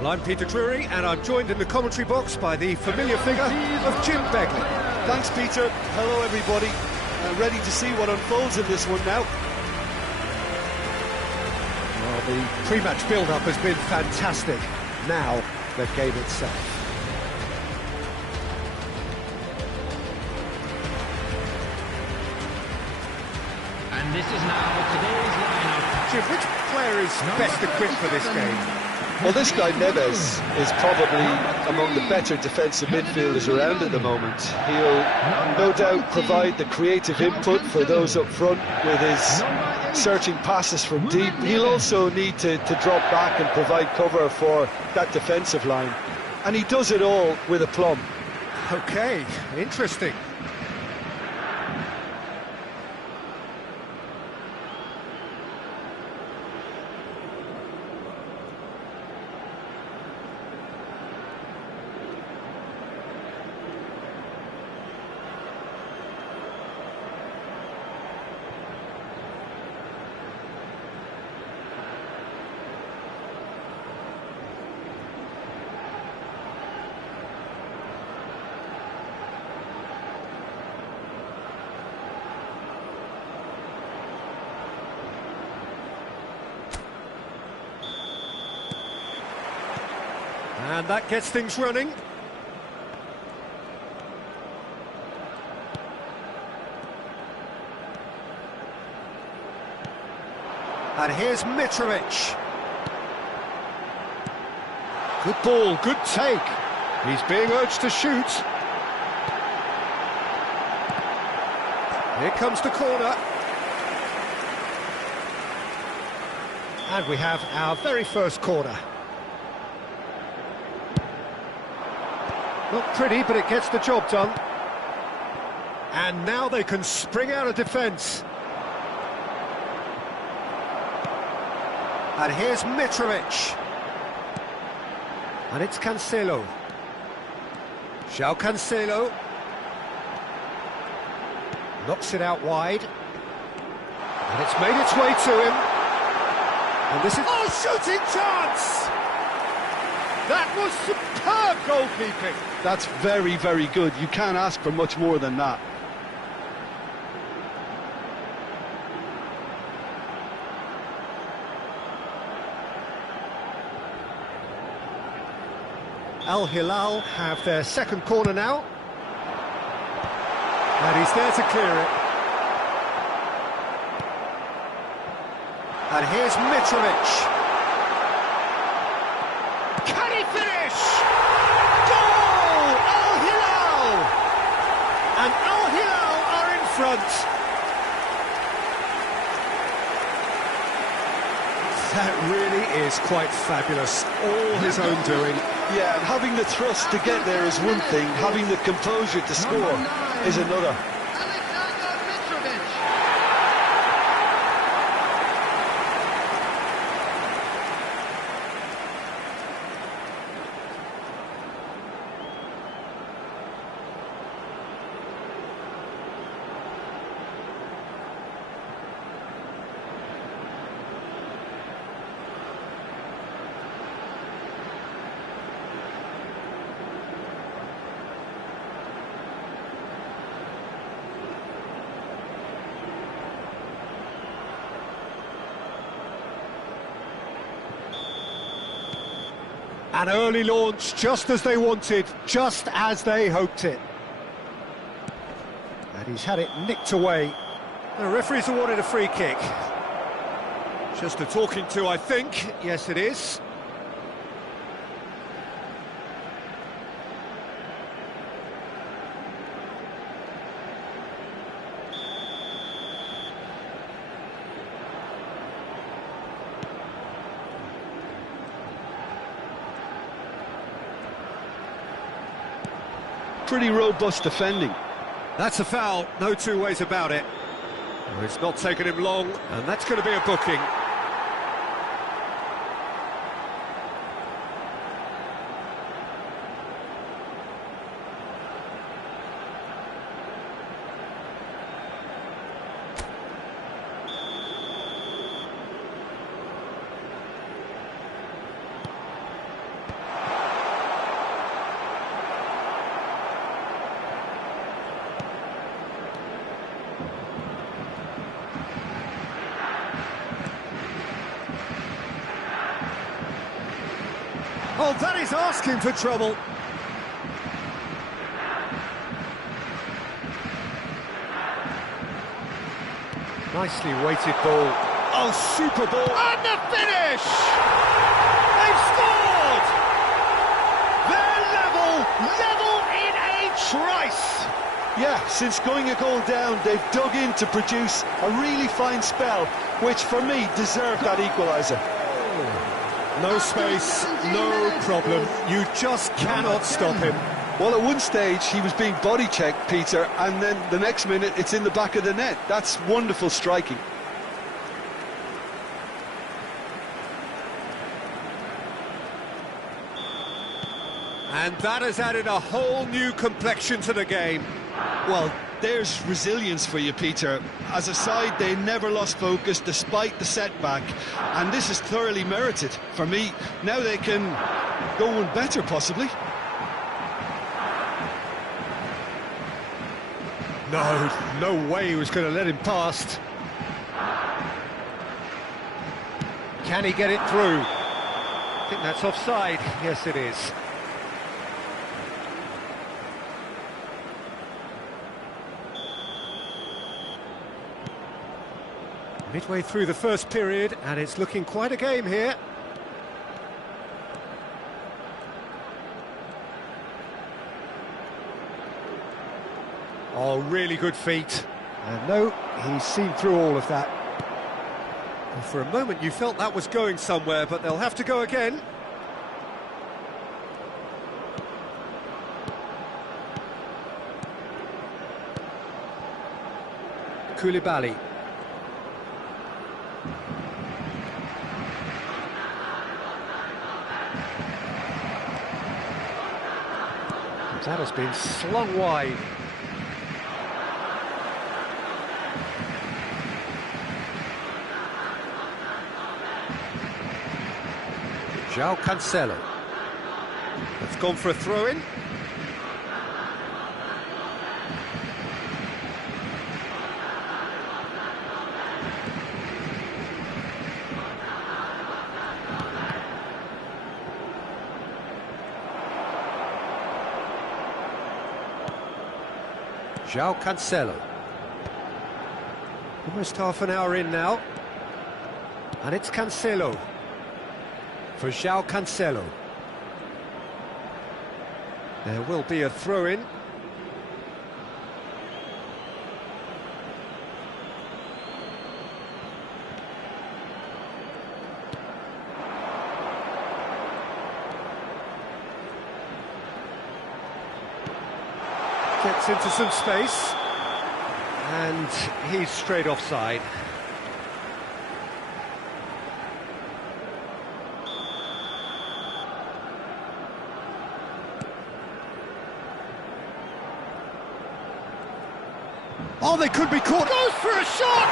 Well, I'm Peter Drury, and I'm joined in the commentary box by the familiar figure of Jim Begley. Thanks, Peter. Hello, everybody. Ready to see what unfolds in this one now. Well, the pre-match build-up has been fantastic. Now, the game itself. And this is now today's lineup. Jim, which player is best equipped for this game? Well, this guy, Neves, is probably among the better defensive midfielders around at the moment. He'll no doubt provide the creative input for those up front with his searching passes from deep. He'll also need to drop back and provide cover for that defensive line. And he does it all with aplomb. Okay, interesting. And that gets things running. And here's Mitrovic. Good ball, good take. He's being urged to shoot. Here comes the corner. And we have our very first corner. Not pretty, but it gets the job done. And now they can spring out of defence. And here's Mitrovic. And it's Cancelo. João Cancelo. Knocks it out wide. And it's made its way to him. And this is... Oh, shooting chance! That was superb goalkeeping. That's very, very good. You can't ask for much more than that. Al Hilal have their second corner now. And he's there to clear it. And here's Mitrovic. Can he finish? Goal! Al Hilal! And Al Hilal are in front. That really is quite fabulous. All his own doing. Yeah, and having the thrust to get there is one thing, having the composure to score is another. An early launch, just as they wanted, just as they hoped it. And he's had it nicked away. The referee's awarded a free kick. Just a talking to, I think. Yes, it is. Pretty robust defending. That's a foul, no two ways about it. Well, it's not taken him long, and that's going to be a booking. Oh, that is asking for trouble. Nicely weighted ball. Oh, super ball. And the finish! They've scored! They're level in a trice! Yeah, since going a goal down, they've dug in to produce a really fine spell, which for me deserved that equaliser. No space, no problem. You just cannot stop him. Well, at one stage he was being body checked, Peter, and then the next minute it's in the back of the net. That's wonderful striking. And that has added a whole new complexion to the game. Well, there's resilience for you, Peter. As a side, they never lost focus despite the setback, and this is thoroughly merited. For me, now they can go one better, possibly. No way he was going to let him past. Can he get it through? I think that's offside. Yes, it is. Midway through the first period, and it's looking quite a game here. Oh, really good feet. And no, he's seen through all of that. Well, for a moment you felt that was going somewhere, but they'll have to go again. Koulibaly. That has been slung wide. João Cancelo. It's gone for a throw-in. João Cancelo. Almost half an hour in now. And it's Cancelo. For João Cancelo. There will be a throw-in. Gets into some space. And he's straight offside. Oh, they could be caught. Goes for a shot!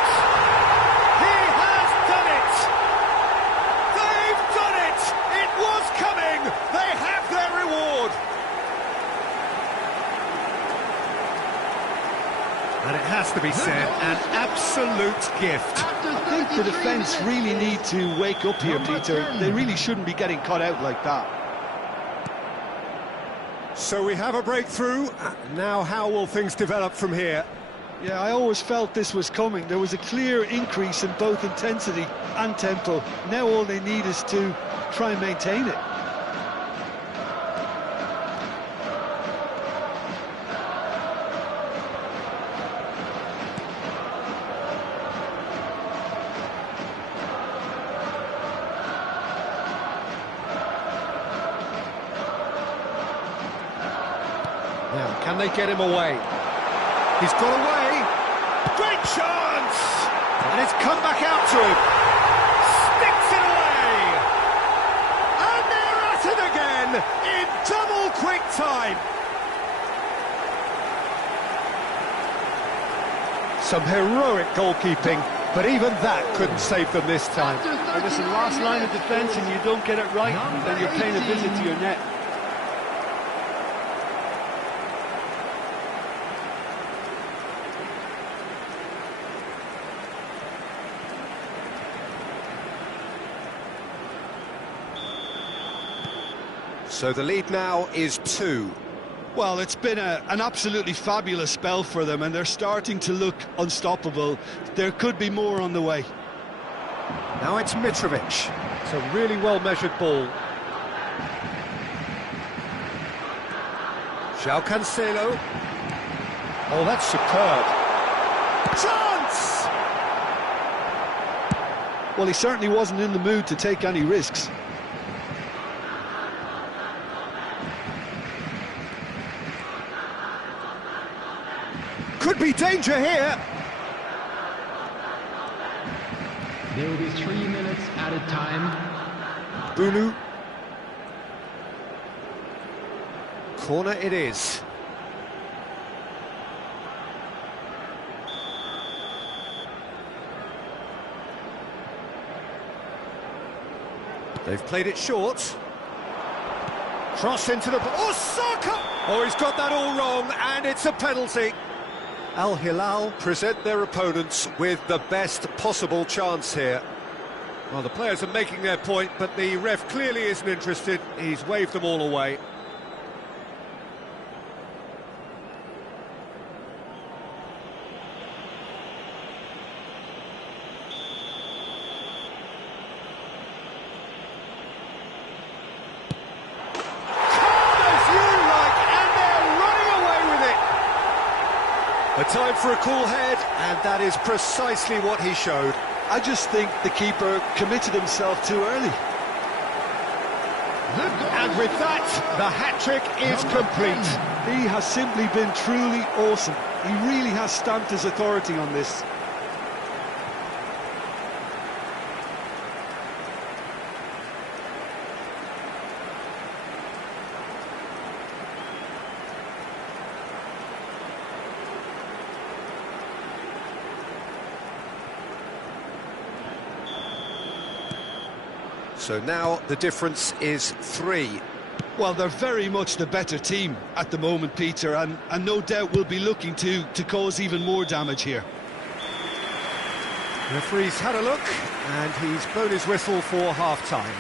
He has done it! They've done it! It was coming! They have their reward! And it has to be said, an absolute gift. I think the defence really need to wake up here, Peter. They really shouldn't be getting caught out like that. So we have a breakthrough. Now how will things develop from here? Yeah, I always felt this was coming. There was a clear increase in both intensity and tempo. Now all they need is to try and maintain it. Now, can they get him away? He's got away. Great chance! And it's come back out to him. Sticks it away! And they're at it again in double quick time. Some heroic goalkeeping, but even that couldn't save them this time. And listen, last line of defence and you don't get it right, then you're paying a visit to your net. So the lead now is 2. Well, it's been an absolutely fabulous spell for them, and they're starting to look unstoppable. There could be more on the way. Now it's Mitrovic. It's a really well-measured ball. João Cancelo. Oh, that's superb. Chance! Well, he certainly wasn't in the mood to take any risks. Could be danger here. There will be 3 minutes added time. Bunu. Corner it is. They've played it short. Cross into the... Oh, Saka! Oh, he's got that all wrong, and it's a penalty. Al Hilal present their opponents with the best possible chance here. Well, the players are making their point, but the ref clearly isn't interested. He's waved them all away. A time for a cool head, and that is precisely what he showed. I just think the keeper committed himself too early. And with that, the hat-trick is complete. He has simply been truly awesome. He really has stamped his authority on this. So now the difference is 3. Well, they're very much the better team at the moment, Peter, and no doubt will be looking to cause even more damage here. The referee's had a look, and he's blown his whistle for half-time.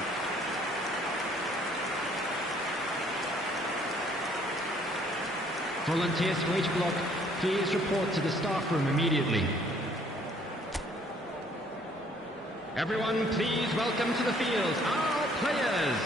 Volunteers for each block, please report to the staff room immediately. Everyone, please welcome to the field our players.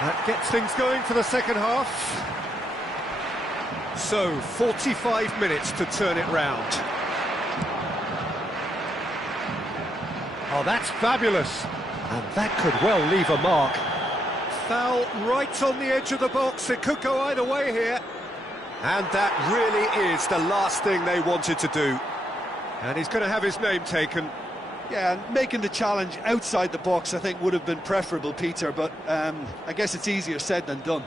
That gets things going for the second half. So, 45 minutes to turn it round. Oh, that's fabulous. And that could well leave a mark. Foul right on the edge of the box. It could go either way here. And that really is the last thing they wanted to do. And he's going to have his name taken. Yeah, and making the challenge outside the box, I think, would have been preferable, Peter, but I guess it's easier said than done.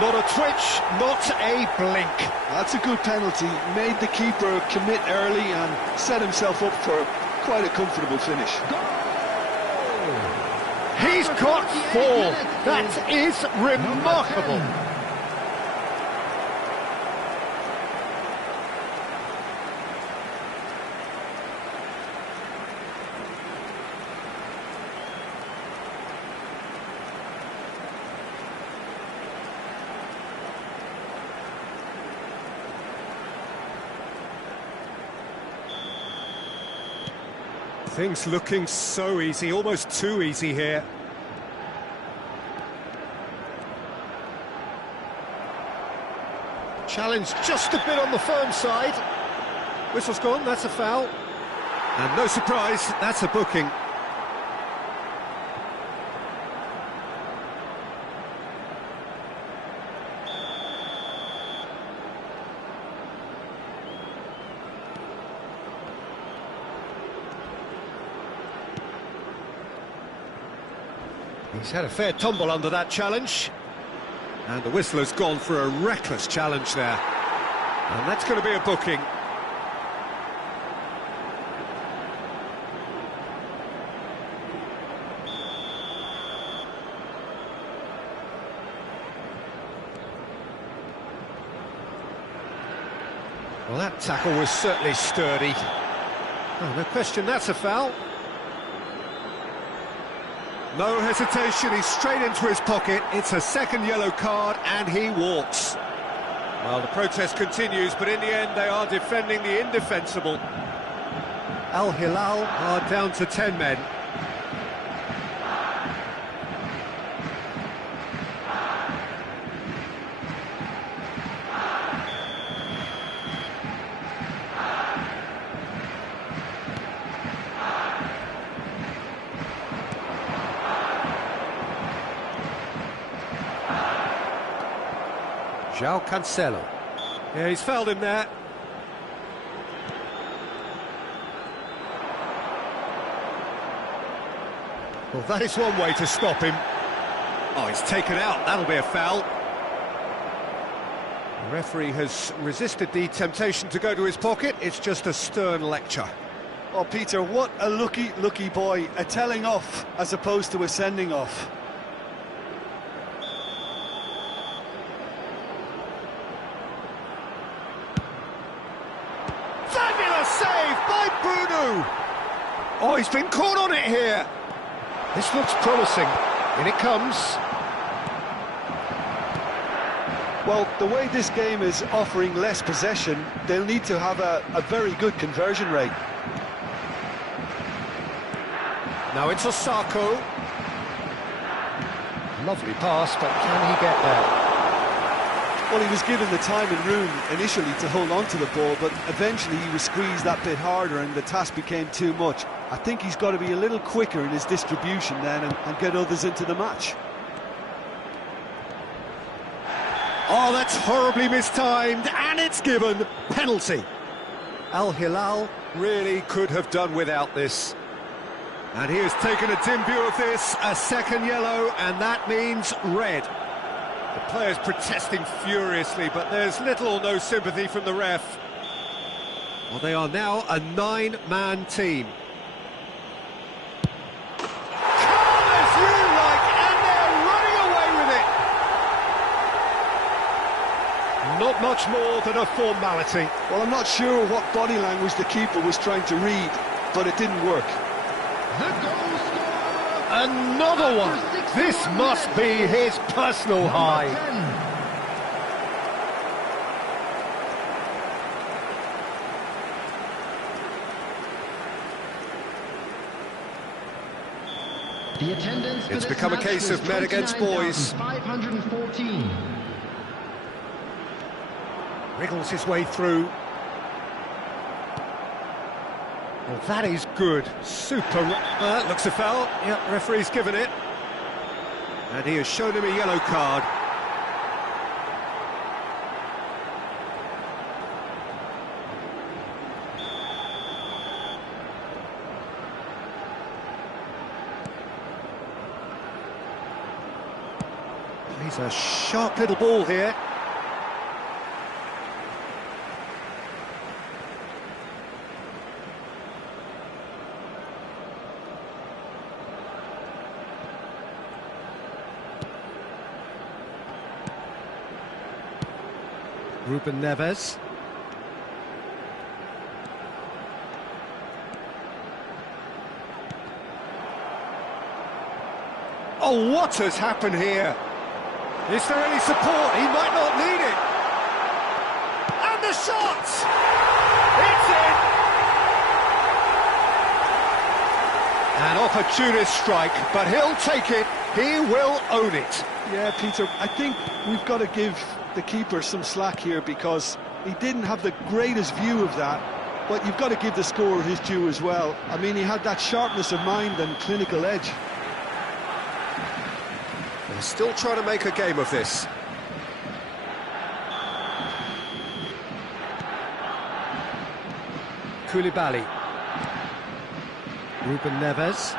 Not a twitch, not a blink. That's a good penalty. Made the keeper commit early and set himself up for quite a comfortable finish. He's got 4. That is remarkable. Things looking so easy, almost too easy here. Challenge just a bit on the firm side. Whistle's gone, that's a foul. And no surprise, that's a booking. He's had a fair tumble under that challenge. And the whistle has gone for a reckless challenge there. And that's going to be a booking. Well, that tackle was certainly sturdy. Oh, no question, that's a foul. No hesitation, he's straight into his pocket. It's a second yellow card, and he walks. Well, the protest continues, but in the end, they are defending the indefensible. Al Hilal are down to 10 men. João Cancelo. Yeah, he's fouled him there. Well, that is one way to stop him. Oh, he's taken out. That'll be a foul. The referee has resisted the temptation to go to his pocket. It's just a stern lecture. Oh, Peter, what a lucky boy. A telling off as opposed to a sending off. Save by Bruno! Oh, he's been caught on it here. This looks promising. In it comes. Well, the way this game is offering less possession, they'll need to have a very good conversion rate. Now it's Osako. Lovely pass, but can he get there? Well, he was given the time and room initially to hold on to the ball, but eventually he was squeezed that bit harder and the task became too much. I think he's got to be a little quicker in his distribution then and get others into the match. Oh, that's horribly mistimed, and it's given. Penalty. Al Hilal really could have done without this. And he has taken a dim view of this, a second yellow, and that means red. The players protesting furiously, but there's little or no sympathy from the ref. Well, they are now a 9-man team. Calm as you like, and they're running away with it. Not much more than a formality. Well, I'm not sure what body language the keeper was trying to read, but it didn't work. The goal scorer! Another one! This must be his personal high. The attendance It's become a case of men against boys. 514. Wriggles his way through. Well, that is good. Super. Looks a foul. Yep, referee's given it. And he has shown him a yellow card. He's a sharp little ball here. Ruben Neves. Oh, what has happened here? Is there any support? He might not need it. And the shot! It's in! An opportunist strike, but he'll take it. He will own it. Yeah, Peter, I think we've got to give the keeper some slack here because he didn't have the greatest view of that, but you've got to give the scorer his due as well. I mean, he had that sharpness of mind and clinical edge. They're still trying to make a game of this. Koulibaly. Ruben Neves.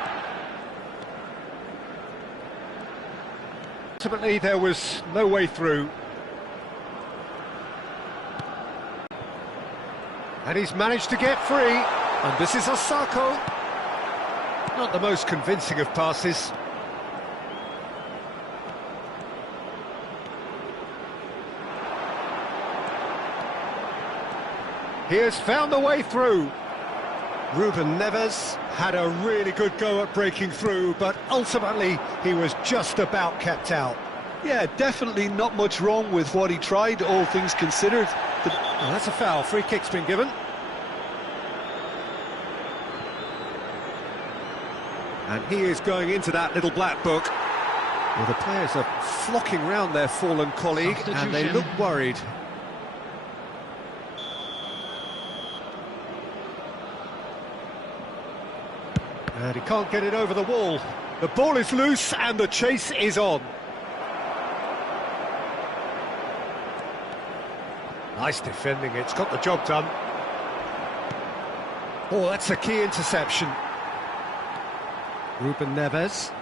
ultimately there was no way through. And he's managed to get free, and this is Osako. Not the most convincing of passes. He has found the way through. Ruben Neves had a really good go at breaking through, but ultimately he was just about kept out. Yeah, definitely not much wrong with what he tried, all things considered. Well, that's a foul. Free kick's been given. And he is going into that little black book. Well, the players are flocking round their fallen colleague, and they look worried. And he can't get it over the wall. The ball is loose and the chase is on. Nice defending, it's got the job done. Oh, that's a key interception. Ruben Neves.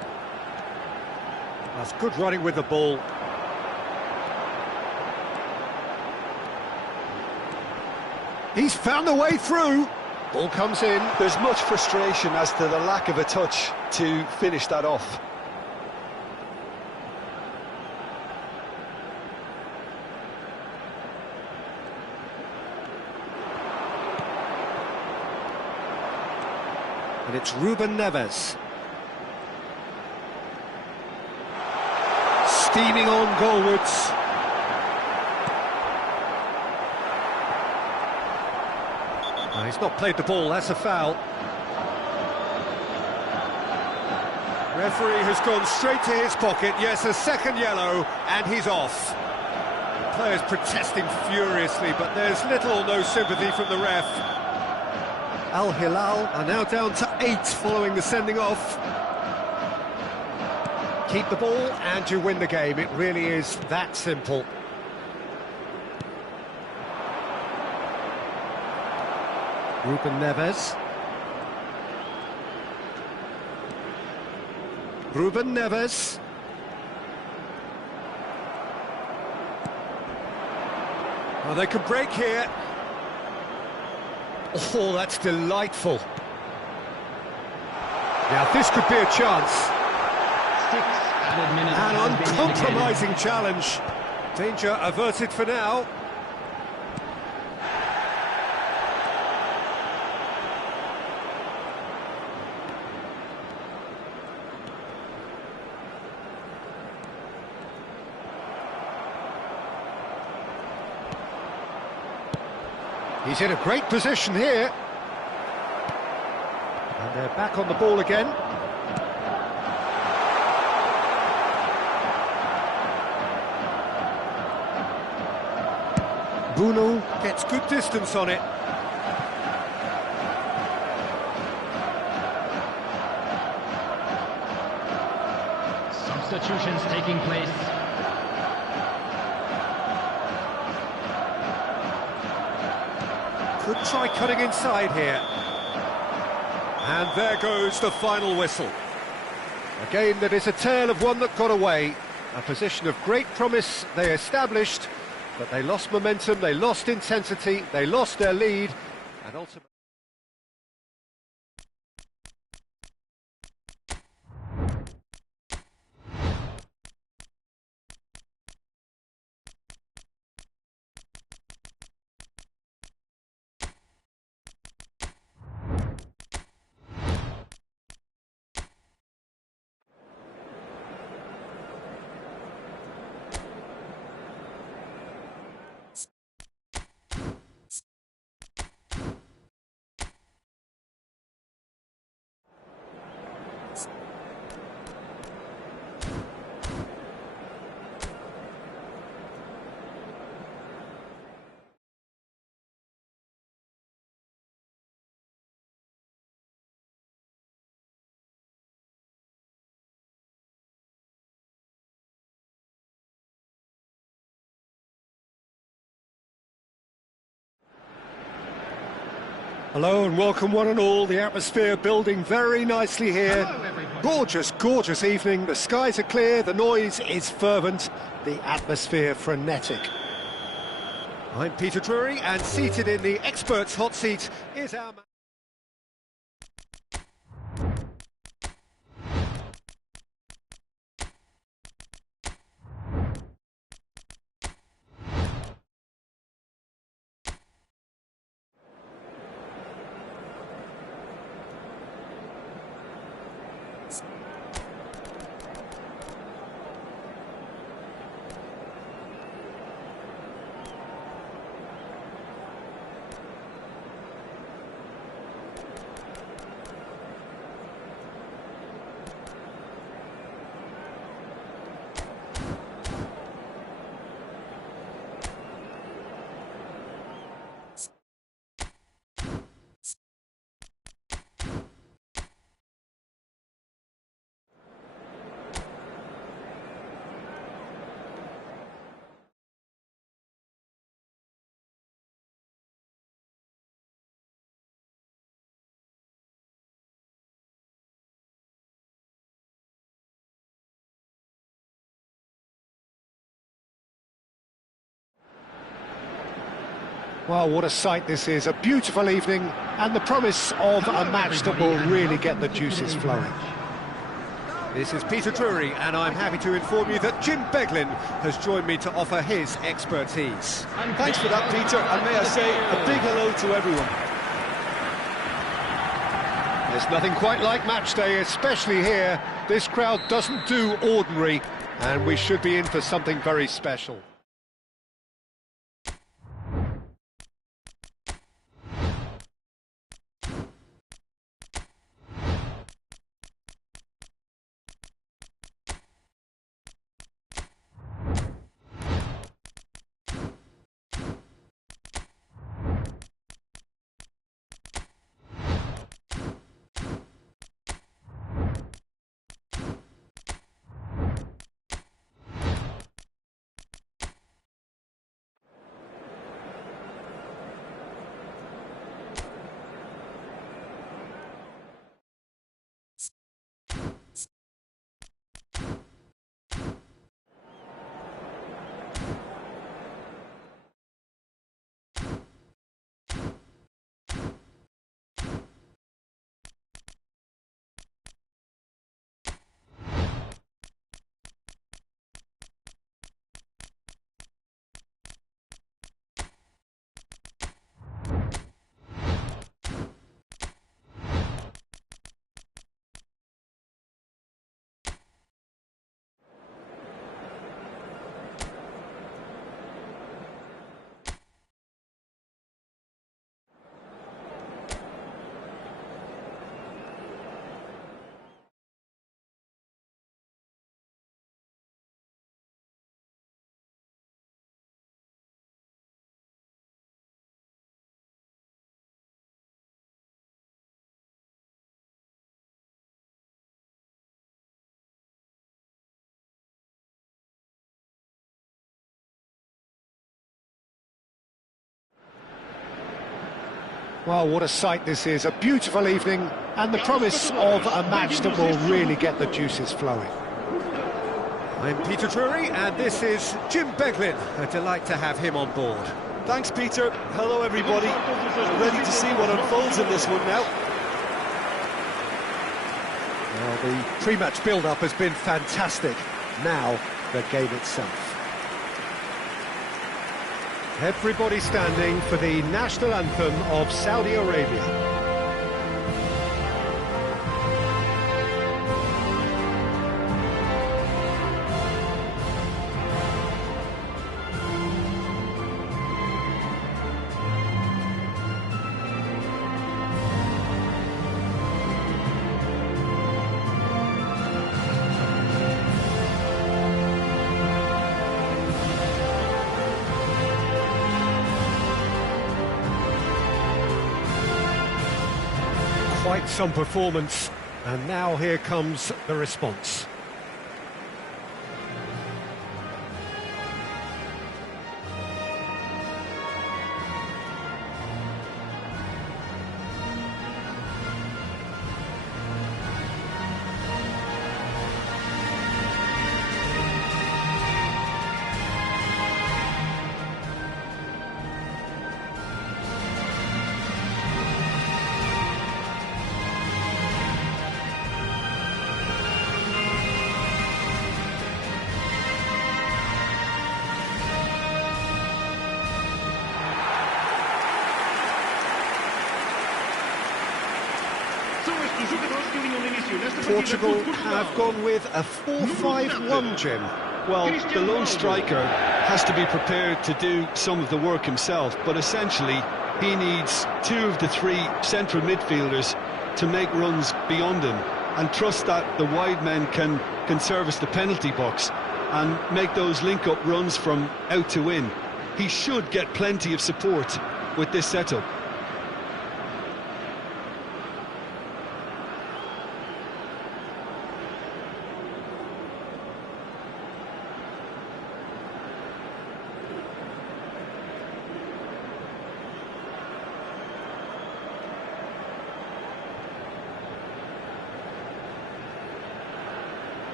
That's good running with the ball. He's found the way through. Ball comes in. There's much frustration as to the lack of a touch to finish that off. And it's Ruben Neves. Steaming on goalwards. He's not played the ball, that's a foul. Referee has gone straight to his pocket, yes, a second yellow, and he's off. The players protesting furiously, but there's little or no sympathy from the ref. Al Hilal are now down to 8 following the sending off. Keep the ball and you win the game, it really is that simple. Ruben Neves. Ruben Neves. Oh, they can break here. Oh, that's delightful. Now, this could be a chance. An uncompromising challenge. Danger averted for now. He's in a great position here. And they're back on the ball again. Bruno gets good distance on it. Substitutions taking place. Could try cutting inside here. And there goes the final whistle. A game that is a tale of one that got away. A position of great promise they established, but they lost momentum, they lost intensity, they lost their lead, and ultimately... Hello and welcome one and all, the atmosphere building very nicely here. Gorgeous, gorgeous evening. The skies are clear, the noise is fervent, the atmosphere frenetic. I'm Peter Drury, and seated in the experts' hot seat is our... Well, what a sight this is, a beautiful evening, and the promise of a match that will really get the juices flowing. This is Peter Drury, and I'm happy to inform you that Jim Beglin has joined me to offer his expertise. Thanks for that, Peter, and may I say a big hello to everyone. There's nothing quite like match day, especially here. This crowd doesn't do ordinary, and we should be in for something very special. Well, what a sight this is, a beautiful evening, and the promise of a match that will really get the juices flowing. I'm Peter Drury, and this is Jim Beglin. A delight to have him on board. Thanks, Peter. Hello, everybody. We're ready to see what unfolds in this one now. Well, the pre-match build-up has been fantastic. Now, the game itself. Everybody standing for the national anthem of Saudi Arabia. Quite some performance, and now here comes the response. Portugal have gone with a 4-5-1, Jim. Well, the lone striker has to be prepared to do some of the work himself, but essentially he needs two of the three central midfielders to make runs beyond him and trust that the wide men can service the penalty box and make those link-up runs from out to in. He should get plenty of support with this setup.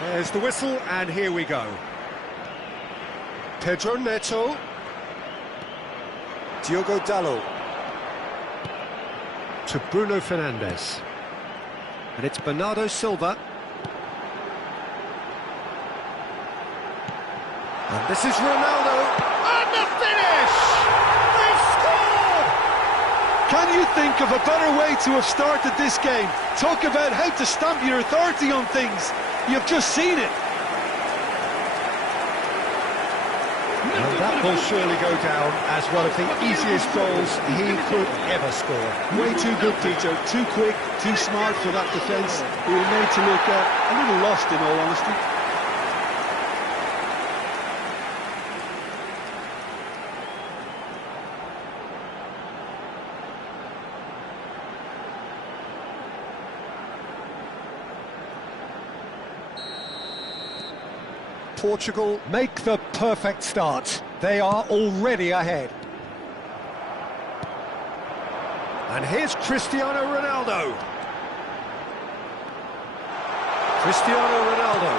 There's the whistle, and here we go. Pedro Neto. Diogo Dalot. To Bruno Fernandes. And it's Bernardo Silva. And this is Ronaldo. And the finish! They've scored! Can you think of a better way to have started this game? Talk about how to stamp your authority on things. You've just seen it. And that will surely go down as one of the easiest goals he could ever score. Way too good, Peter. Too quick, too smart for that defence. We were made to look a little lost, in all honesty. Portugal make the perfect start. They are already ahead. And here's Cristiano Ronaldo. Cristiano Ronaldo.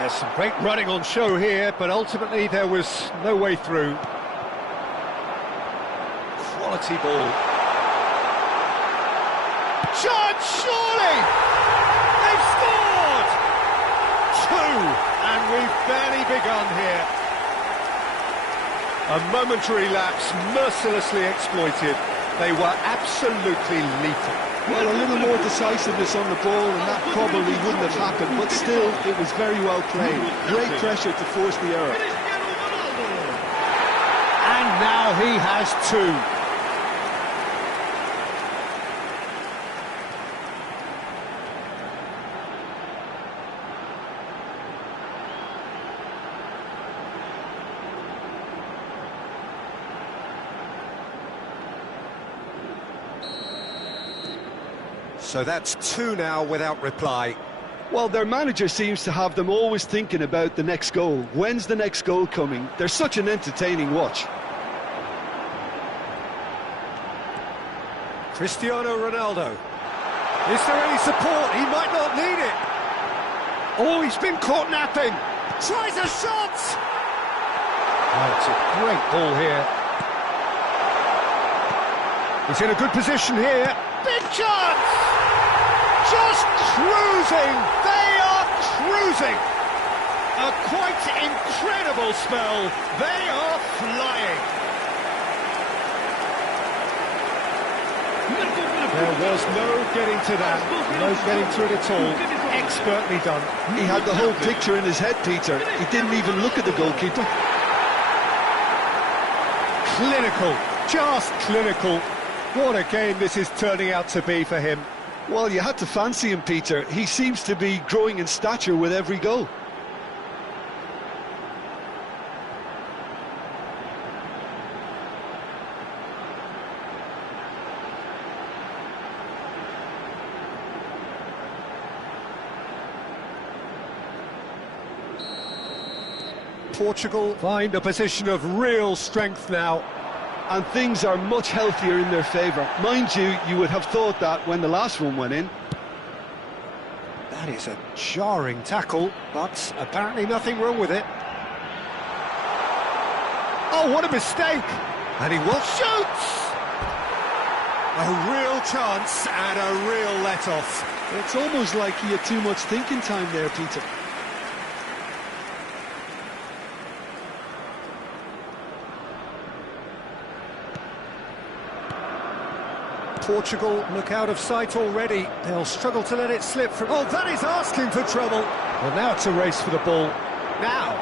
There's some great running on show here, but ultimately there was no way through. Quality ball. Chance, surely! They've scored! Two! And we've barely begun here. A momentary lapse mercilessly exploited. They were absolutely lethal. Well, a little more decisiveness on the ball and that probably wouldn't have happened, but still, it was very well played. Great pressure to force the error. And now he has two. So that's two now without reply. Well, their manager seems to have them always thinking about the next goal. When's the next goal coming? They're such an entertaining watch. Cristiano Ronaldo. Is there any support? He might not need it. Oh, he's been caught napping. Tries a shot. Oh, it's a great ball here. He's in a good position here. Big chance! Just cruising! They are cruising! A quite incredible spell. They are flying. There was no getting to that. No getting to it at all. Expertly done. He had the whole picture in his head, Peter. He didn't even look at the goalkeeper. Clinical. Just clinical. What a game this is turning out to be for him. Well, you had to fancy him, Peter. He seems to be growing in stature with every goal. Portugal find a position of real strength now. And things are much healthier in their favour. Mind you, you would have thought that when the last one went in. That is a jarring tackle, but apparently nothing wrong with it. Oh, what a mistake! And he will shoot! A real chance and a real let-off. It's almost like he had too much thinking time there, Peter. Portugal look out of sight already. They'll struggle to let it slip from... Oh, that is asking for trouble. Well, now it's a race for the ball. Now.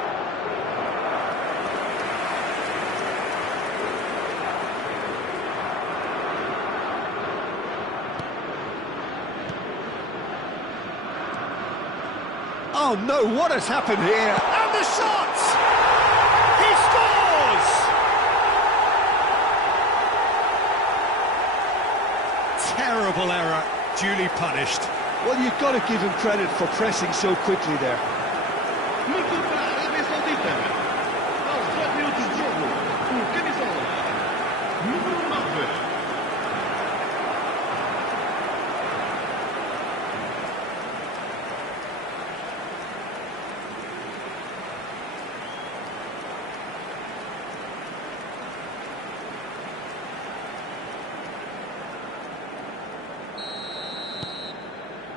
Oh no, what has happened here? And the shot! He scores! Terrible error, duly punished. Well, you've got to give him credit for pressing so quickly there.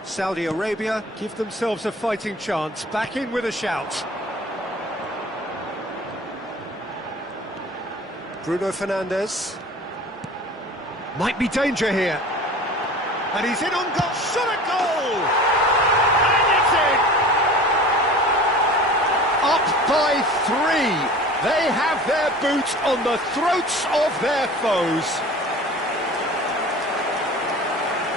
Saudi Arabia give themselves a fighting chance, back in with a shout. Bruno Fernandes. Might be danger here. And he's in on goal, shot a goal! And it's in! Up by 3. They have their boot on the throats of their foes.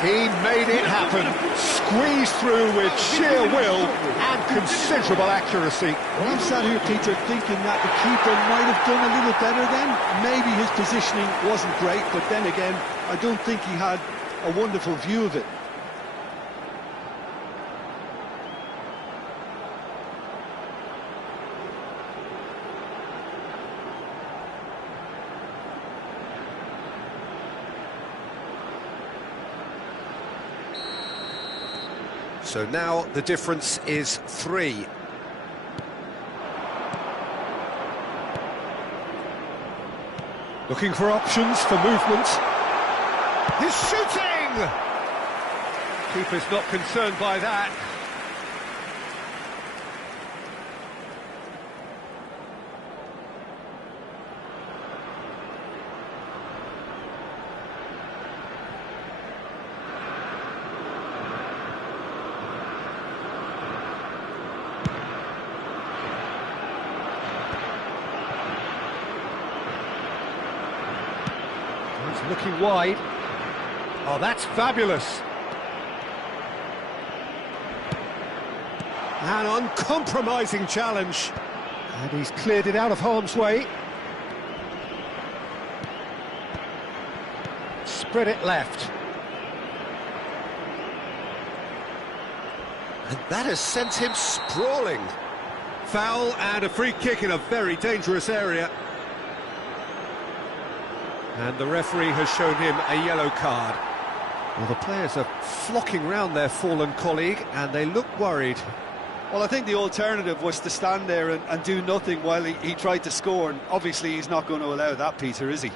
He made it happen, squeezed through with sheer will and considerable accuracy. Well, I'm sat here, Peter, thinking that the keeper might have done a little better then. Maybe his positioning wasn't great, but then again, I don't think he had a wonderful view of it. So now the difference is 3. Looking for options for movement. He's shooting! Keeper's not concerned by that. Looking wide. Oh, that's fabulous. An uncompromising challenge. And he's cleared it out of harm's way. Spread it left. And that has sent him sprawling. Foul and a free kick in a very dangerous area. And the referee has shown him a yellow card. Well, the players are flocking round their fallen colleague, and they look worried. Well, I think the alternative was to stand there and do nothing while he tried to score, and obviously he's not going to allow that, Peter, is he?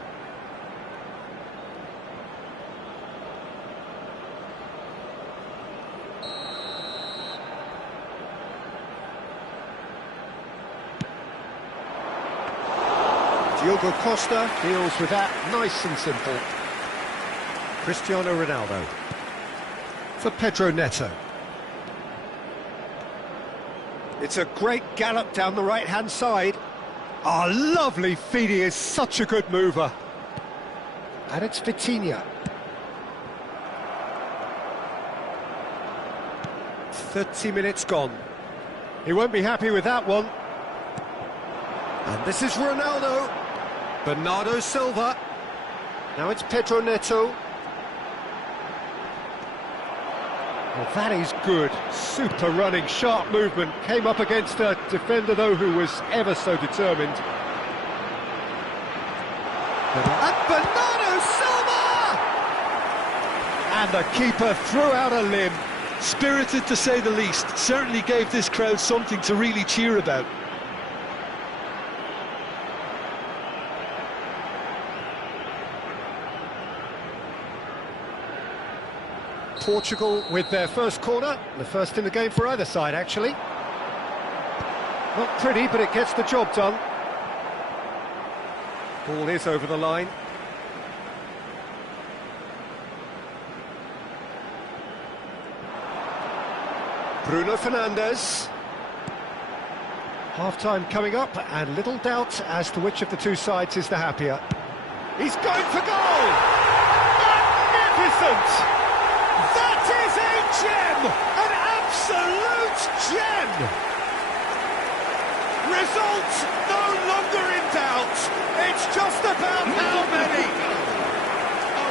Diogo Costa deals with that nice and simple. Cristiano Ronaldo for Pedro Neto. It's a great gallop down the right-hand side. Oh, lovely feed, he is such a good mover. And it's Vitinha. 30 minutes gone. He won't be happy with that one. And this is Ronaldo. Bernardo Silva. Now it's Pedro Neto. Well, that is good. Super running, sharp movement. Came up against a defender, though, who was ever so determined. And Bernardo Silva! And the keeper threw out a limb. Spirited, to say the least. Certainly gave this crowd something to really cheer about. Portugal with their first corner, the first in the game for either side, actually. Not pretty, but it gets the job done. Ball is over the line. Bruno Fernandes. Half-time coming up, and little doubt as to which of the two sides is the happier. He's going for goal! Magnificent! That is a gem! An absolute gem! Result no longer in doubt. It's just about how many.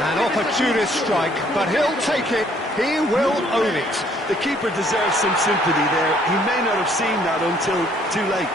An opportunist strike, but he'll take it. He will own it. The keeper deserves some sympathy there. He may not have seen that until too late.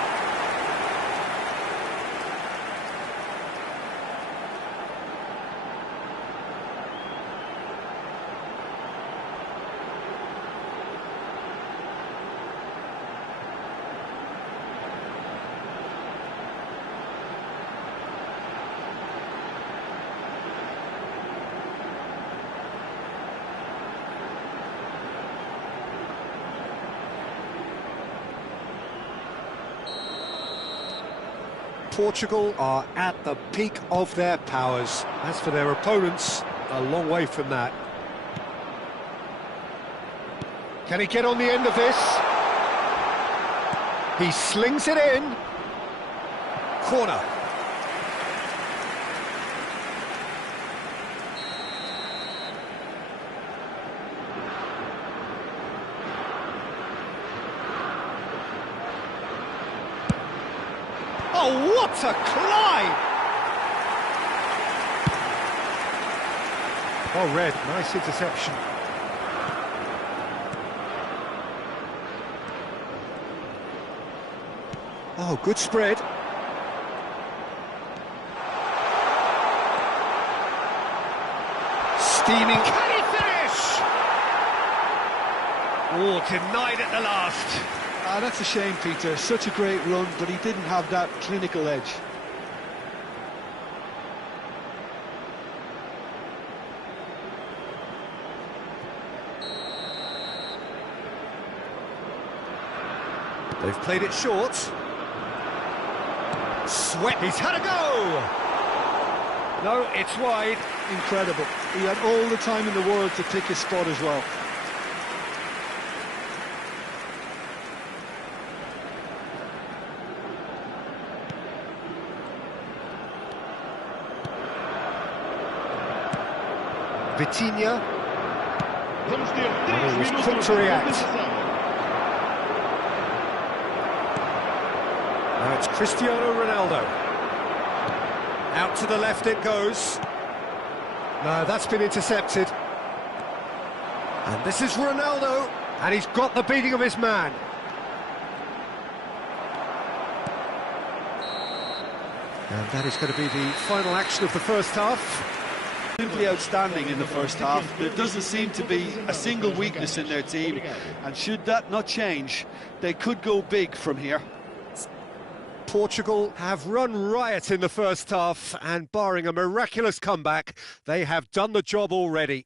Portugal are at the peak of their powers. As for their opponents, a long way from that. Can he get on the end of this? He slings it in. Corner. Oh, what a climb! Oh, Red, nice interception. Oh, good spread. Steaming. Can he finish? Oh, denied at the last. Ah, that's a shame, Peter. Such a great run, but he didn't have that clinical edge. They've played it short. Sweat, he's had a go! No, it's wide. Incredible. He had all the time in the world to pick his spot as well. Vitinha. And he was quick to react. Now it's Cristiano Ronaldo. Out to the left it goes. No, that's been intercepted. And this is Ronaldo. And he's got the beating of his man. And that is going to be the final action of the first half. Simply outstanding in the first half. There doesn't seem to be a single weakness in their team, and should that not change, they could go big from here. Portugal have run riot in the first half, and barring a miraculous comeback, they have done the job already.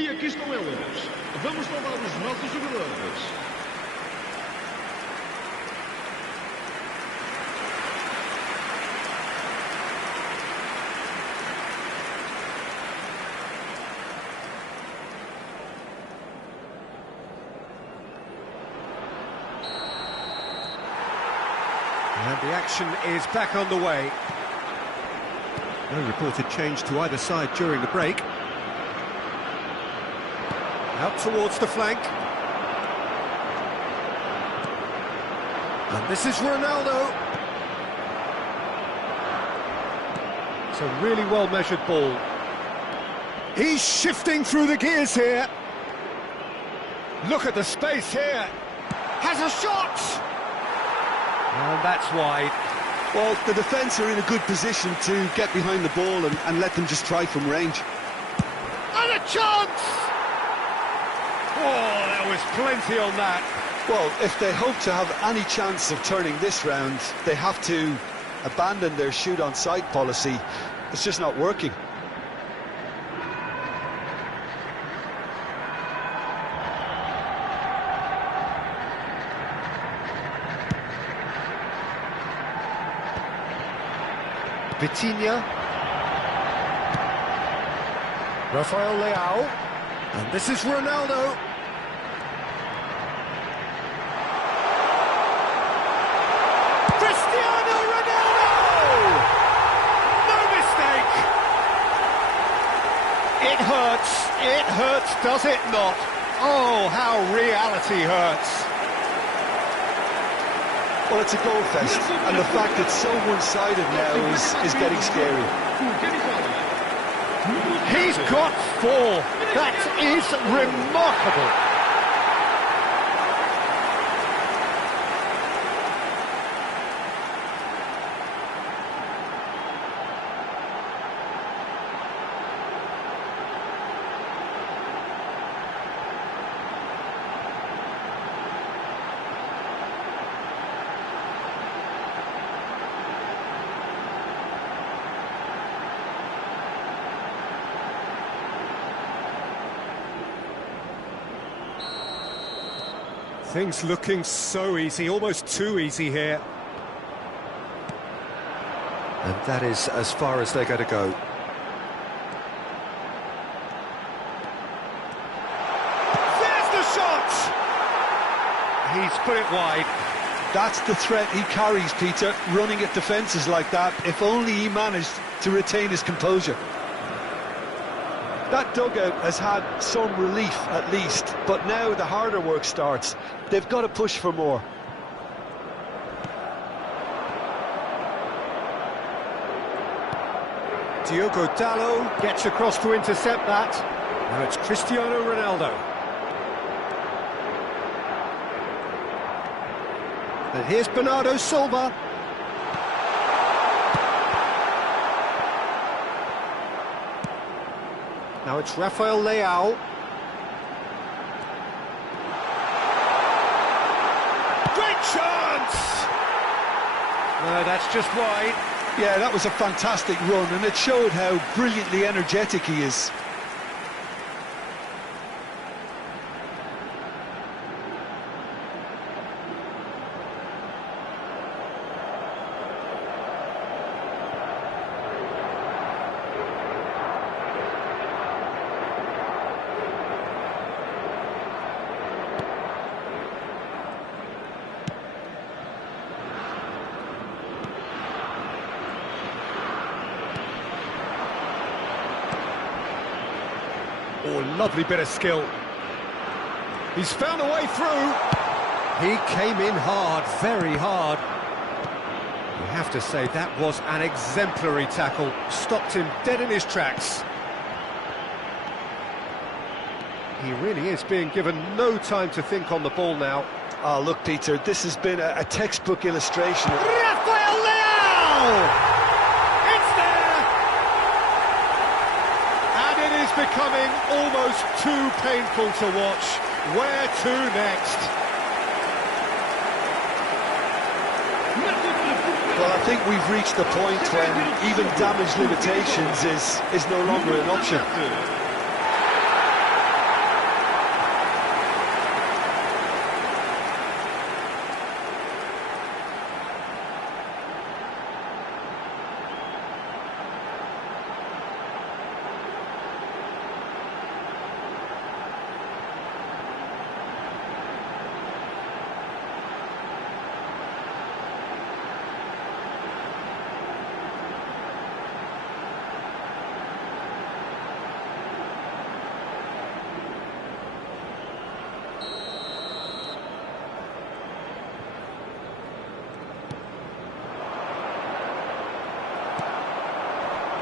E aqui estão eles. Vamos falar os nossos jogadores. And the action is back on the way. No reported change to either side during the break. Out towards the flank. And this is Ronaldo. It's a really well-measured ball. He's shifting through the gears here. Look at the space here. Has a shot! And that's wide. Well, the defence are in a good position to get behind the ball and let them just try from range. And a chance! Oh, there was plenty on that. Well, if they hope to have any chance of turning this round, they have to abandon their shoot-on-sight policy. It's just not working. Vitinha. Rafael Leao. And this is Ronaldo. Cristiano Ronaldo! No mistake! It hurts, does it not? Oh, how reality hurts. Well, it's a goal fest, and the fact it's so one-sided now is getting scary. He's got 4. That is remarkable. Things looking so easy, almost too easy here. And that is as far as they're going to go. There's the shot! He's put it wide. That's the threat he carries, Peter, running at defences like that, if only he managed to retain his composure. That dugout has had some relief, at least, but now the harder work starts. They've got to push for more. Diogo Dalot gets across to intercept that. Now it's Cristiano Ronaldo. And here's Bernardo Silva. Now it's Rafael Leao. Great chance! No, that's just wide. Yeah, that was a fantastic run, and it showed how brilliantly energetic he is. Oh, lovely bit of skill. He's found a way through. He came in hard, very hard. You have to say that was an exemplary tackle. Stopped him dead in his tracks. He really is being given no time to think on the ball now. Oh, look, Peter, this has been a textbook illustration. Rafael Leao! Becoming almost too painful to watch. Where to next? Well, I think we've reached the point when even damage limitations is no longer an option.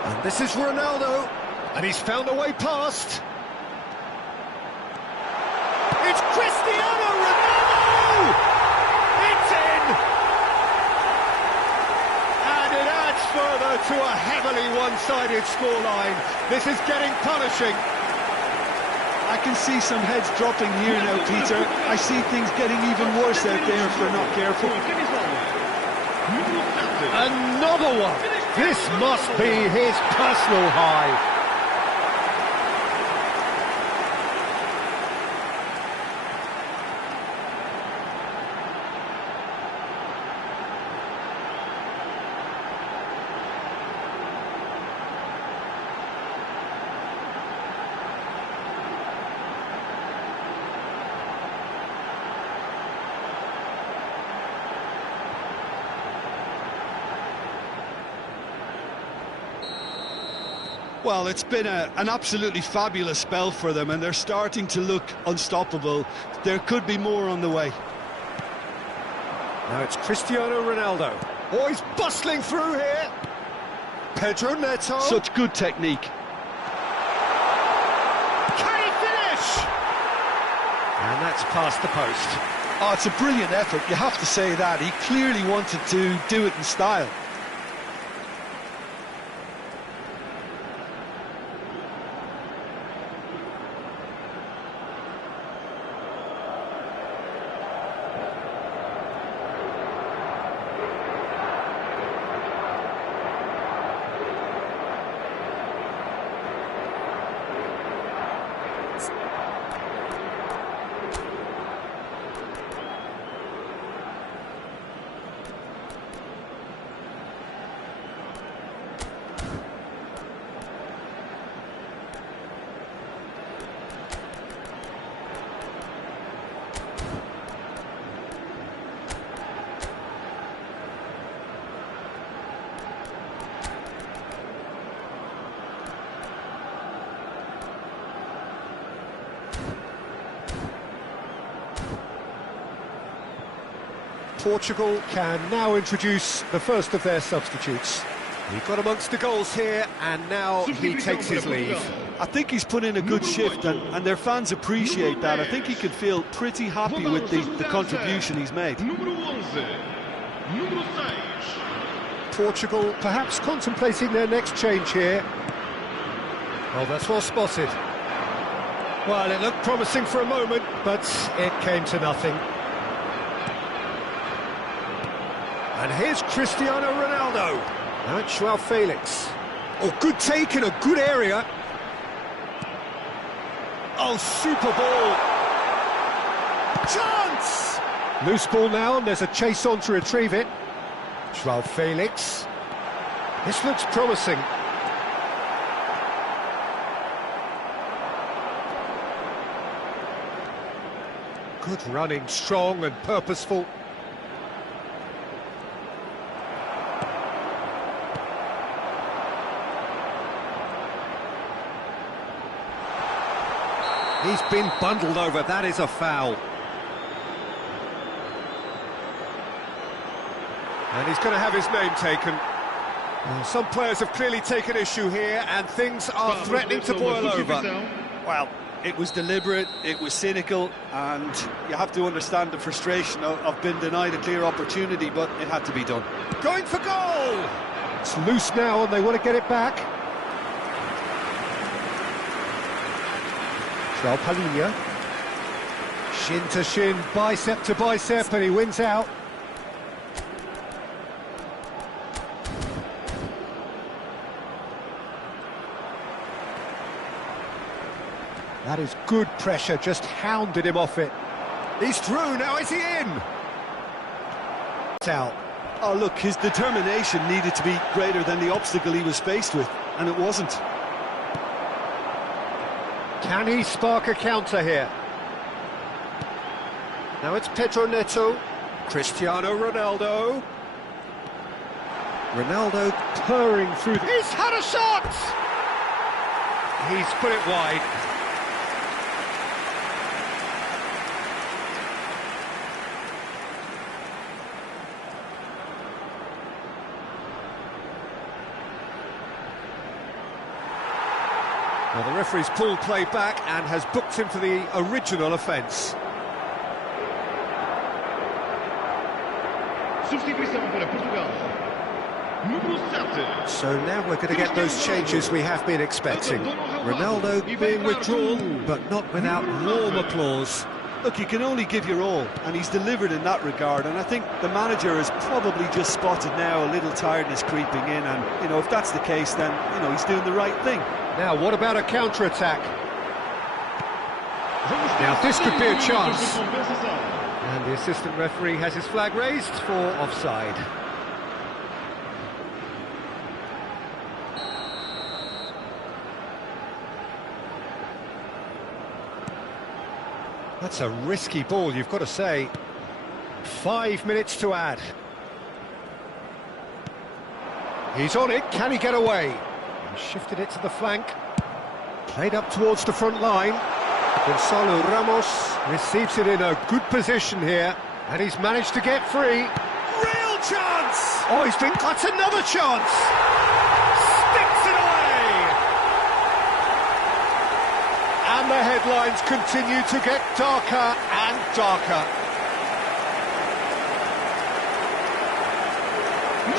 And this is Ronaldo, and he's found a way past. It's Cristiano Ronaldo! It's in! And it adds further to a heavily one-sided scoreline. This is getting punishing. I can see some heads dropping here now, Peter. I see things getting even worse out there if they're not careful. Another one! This must be his personal high. Well, it's been an absolutely fabulous spell for them, and they're starting to look unstoppable. There could be more on the way. Now it's Cristiano Ronaldo. Oh, he's bustling through here. Pedro Neto. Such good technique. Can he finish? And that's past the post. Oh, it's a brilliant effort, you have to say that. He clearly wanted to do it in style. Portugal can now introduce the first of their substitutes. He got amongst the goals here, and now he takes his leave. I think he's put in a good shift, and their fans appreciate that. I think he can feel pretty happy with the contribution he's made. Portugal perhaps contemplating their next change here. Oh, that's well spotted. Well, it looked promising for a moment, but it came to nothing. And here's Cristiano Ronaldo. Now it's Joao Felix. Oh, good take in a good area. Oh, super ball. Chance! Loose ball now, and there's a chase on to retrieve it. Joao Felix. This looks promising. Good running, strong and purposeful. He's been bundled over, that is a foul. And he's going to have his name taken. Some players have clearly taken issue here, and things are threatening to boil over. Well, it was deliberate, it was cynical, and you have to understand the frustration of being denied a clear opportunity, but it had to be done. Going for goal! It's loose now, and they want to get it back. Palhinha. Shin to shin, bicep to bicep, and he wins out. That is good pressure, just hounded him off it. He's through, now is he in? It's out. Oh, look, his determination needed to be greater than the obstacle he was faced with, and it wasn't. Can he spark a counter here? Now it's Pedro Neto, Cristiano Ronaldo. Ronaldo purring through. He's had a shot! He's put it wide. Well, the referee's pulled play back and has booked him for the original offence. Substituição para Portugal. Número 7. So now we're going to get those changes we have been expecting. Ronaldo being withdrawn, but not without warm applause. Look, you can only give your all, and he's delivered in that regard, and I think the manager has probably just spotted now a little tiredness creeping in, and, you know, if that's the case, then, you know, he's doing the right thing. Now, what about a counter-attack? Now, this could be a chance. And the assistant referee has his flag raised for offside. That's a risky ball, you've got to say. 5 minutes to add. He's on it, can he get away? He shifted it to the flank. Played up towards the front line. Gonzalo Ramos receives it in a good position here, and he's managed to get free. Real chance! Oh, that's another chance! Sticks it away! And the headlines continue to get darker and darker.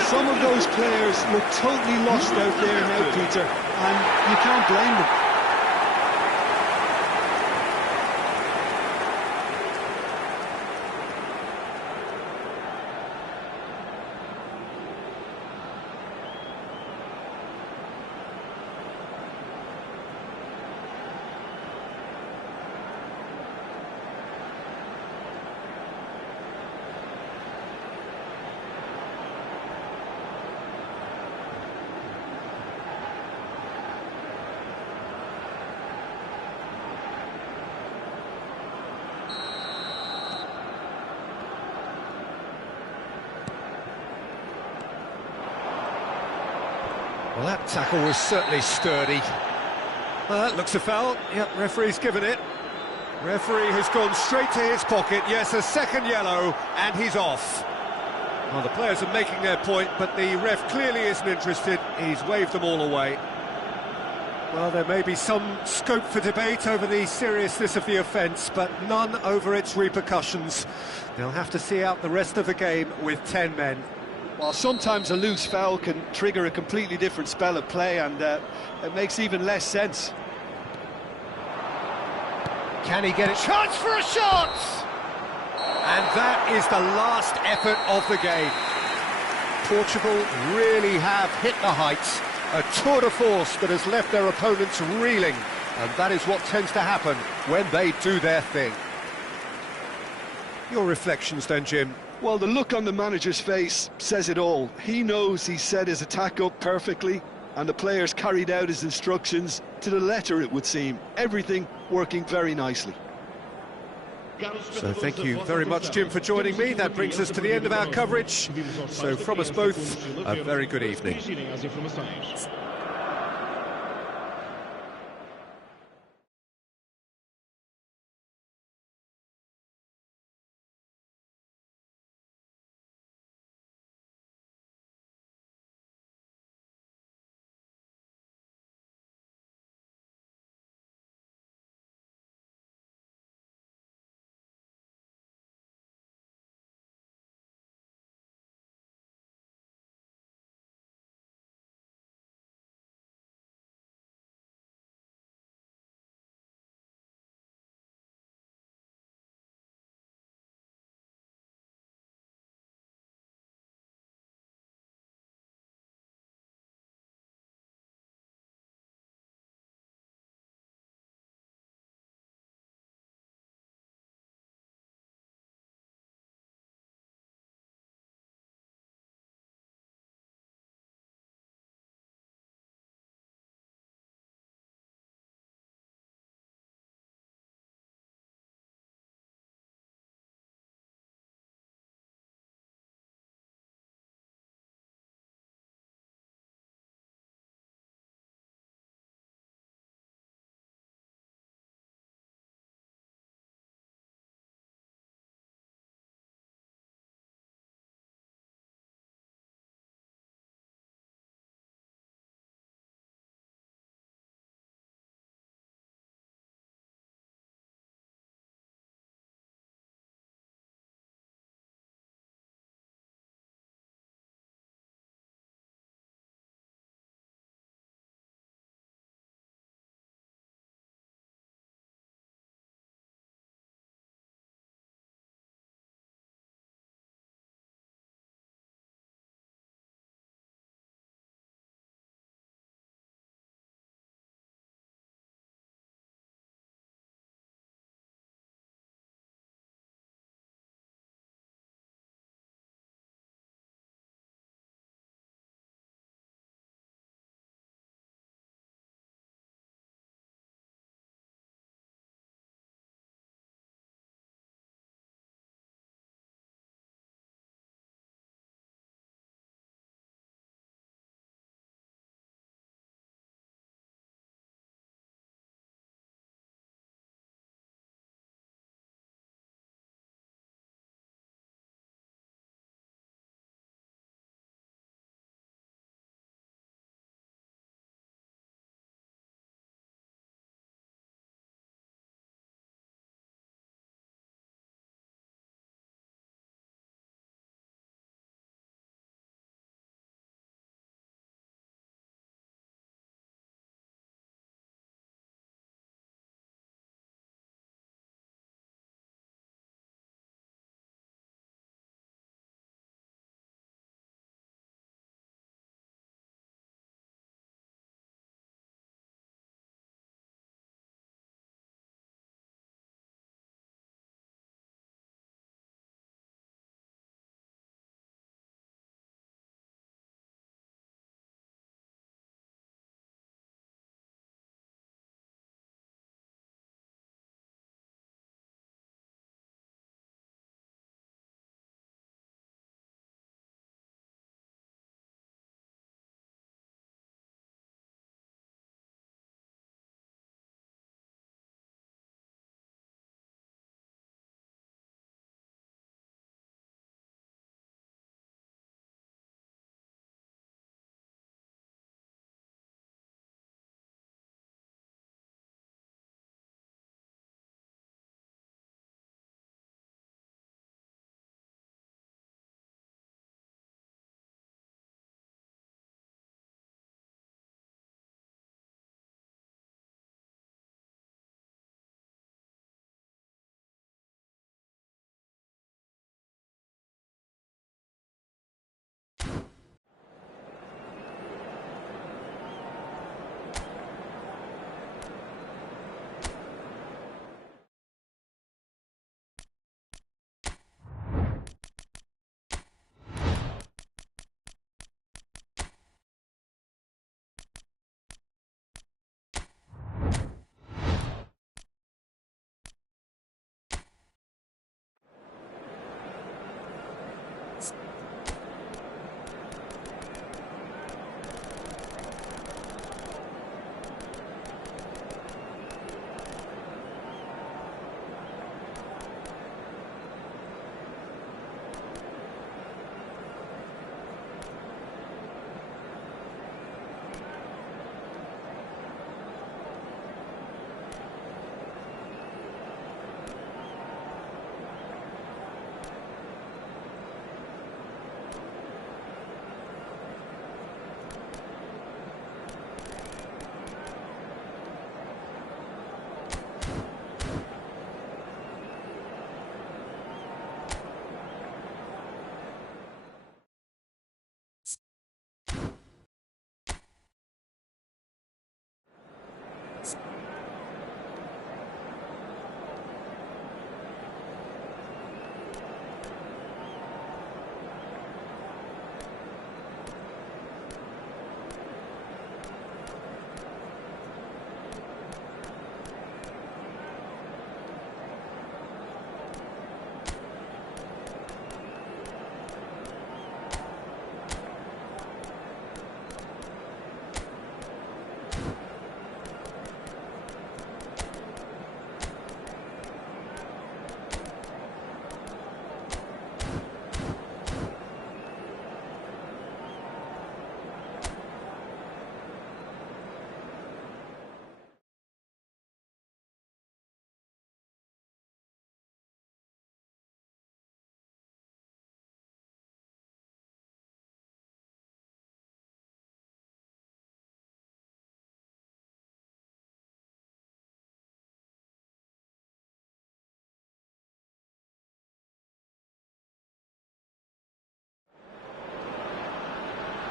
Some of those players look totally lost out there now, Peter, and you can't blame them. Well, that tackle was certainly sturdy. That looks a foul. Yep, referee's given it. Referee has gone straight to his pocket. Yes, a second yellow, and he's off. Well, the players are making their point, but the ref clearly isn't interested. He's waved them all away. Well, there may be some scope for debate over the seriousness of the offence, but none over its repercussions. They'll have to see out the rest of the game with 10 men. Well, sometimes a loose foul can trigger a completely different spell of play, and it makes even less sense. Can he get it? Chance for a shot! And that is the last effort of the game. Portugal really have hit the heights. A tour de force that has left their opponents reeling. And that is what tends to happen when they do their thing. Your reflections then, Jim? Well, the look on the manager's face says it all. He knows he set his attack up perfectly, and the players carried out his instructions to the letter, it would seem. Everything working very nicely. So thank you very much, Jim, for joining me. That brings us to the end of our coverage. So from us both, a very good evening.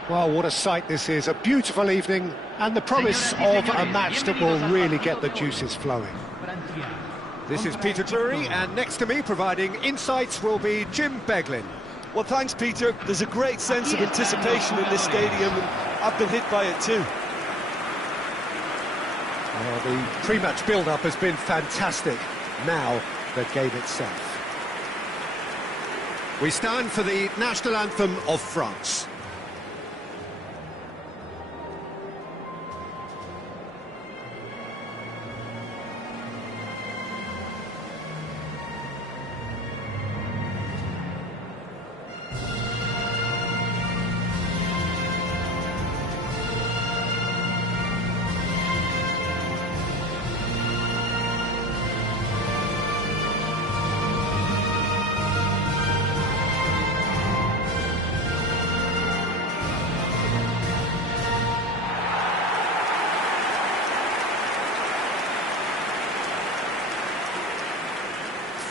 Well, what a sight this is. A beautiful evening and the promise of a match that will really get the juices flowing. This is Peter Drury, and next to me providing insights will be Jim Beglin. Well, thanks, Peter. There's a great sense of anticipation in this stadium, and I've been hit by it too. Well, the pre-match build-up has been fantastic. Now, the game itself. We stand for the national anthem of France.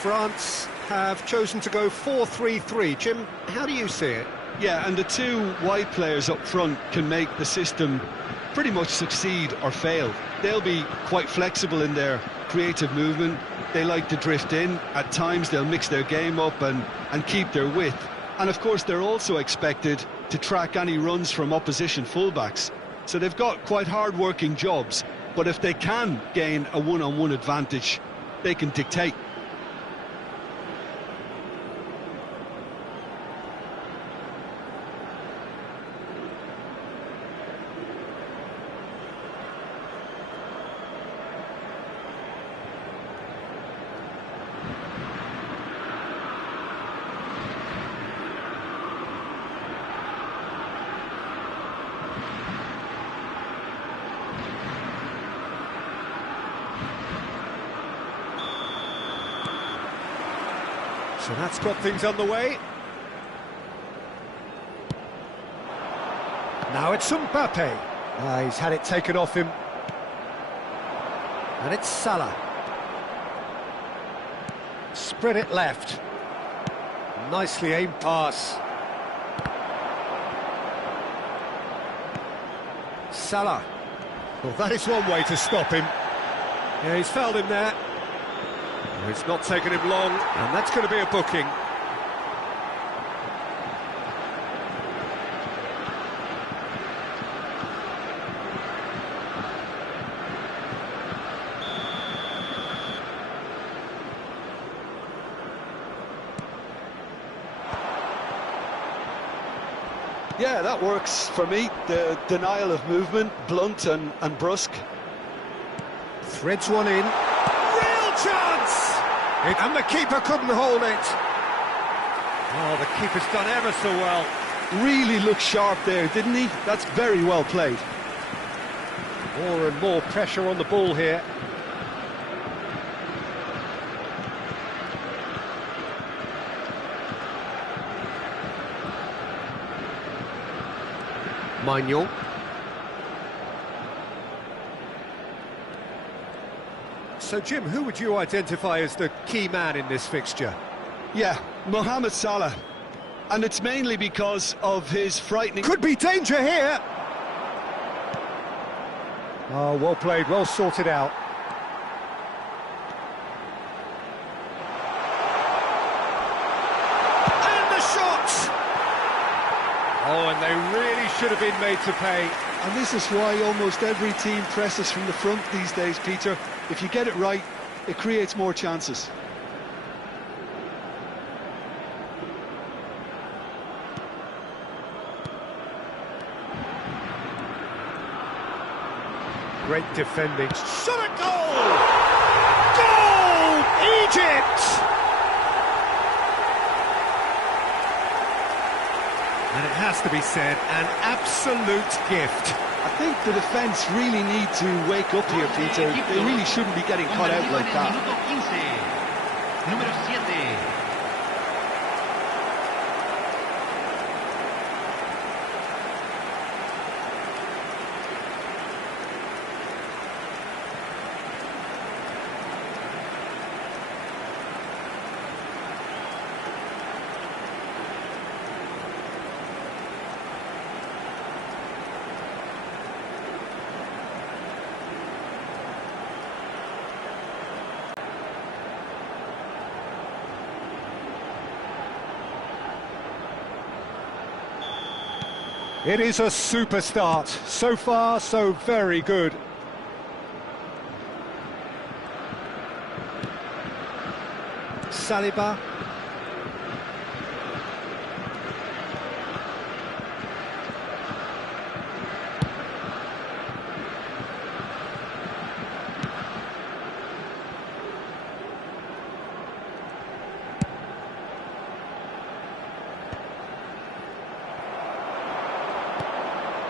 France have chosen to go 4-3-3. Jim, how do you see it? Yeah, and the two wide players up front can make the system pretty much succeed or fail. They'll be quite flexible in their creative movement. They like to drift in. At times they'll mix their game up and keep their width. And of course they're also expected to track any runs from opposition fullbacks. So they've got quite hard-working jobs, but if they can gain a one-on-one advantage, they can dictate. So that's got things underway. Now it's Mbappe. He's had it taken off him. And it's Salah. Spread it left. Nicely aimed pass. Salah. Well, that is one way to stop him. Yeah, he's fouled him there. It's not taken him long, and that's going to be a booking. Yeah, that works for me. The denial of movement, blunt and brusque. Threads one in. Real chance! And the keeper couldn't hold it. Oh, the keeper's done ever so well. Really looked sharp there, didn't he? That's very well played. More and more pressure on the ball here. Maignan. So, Jim, who would you identify as the key man in this fixture? Yeah, Mohamed Salah. And it's mainly because of his frightening... Could be danger here! Oh, well played, well sorted out. And the shot! Oh, and they really should have been made to pay. And this is why almost every team presses from the front these days, Peter. If you get it right, it creates more chances. Great defending. Shot at goal! Goal! Egypt! And it has to be said, an absolute gift. I think the defence really need to wake up here, Peter. They really shouldn't be getting caught out like that. It is a super start. So far, so very good. Saliba.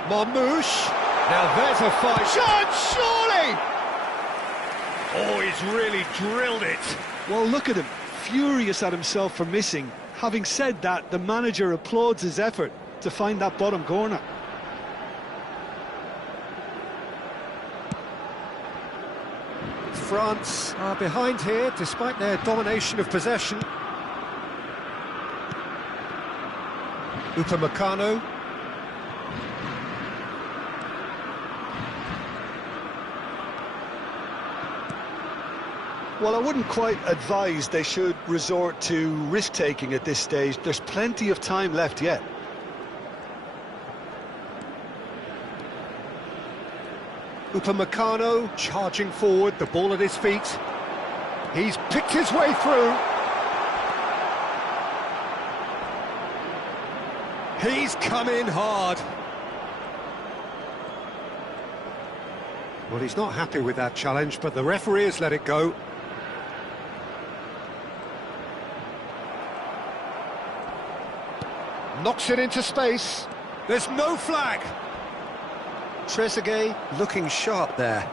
Marmouche. Now there's a fight. Shot, surely! Oh, he's really drilled it. Well, look at him, furious at himself for missing. Having said that, the manager applauds his effort to find that bottom corner. France are behind here, despite their domination of possession. Upamecano. Well, I wouldn't quite advise they should resort to risk-taking at this stage. There's plenty of time left yet. Upamecano charging forward, the ball at his feet. He's picked his way through. He's come in hard. Well, he's not happy with that challenge, but the referee has let it go. Knocks it into space. There's no flag. Trezeguet looking sharp there.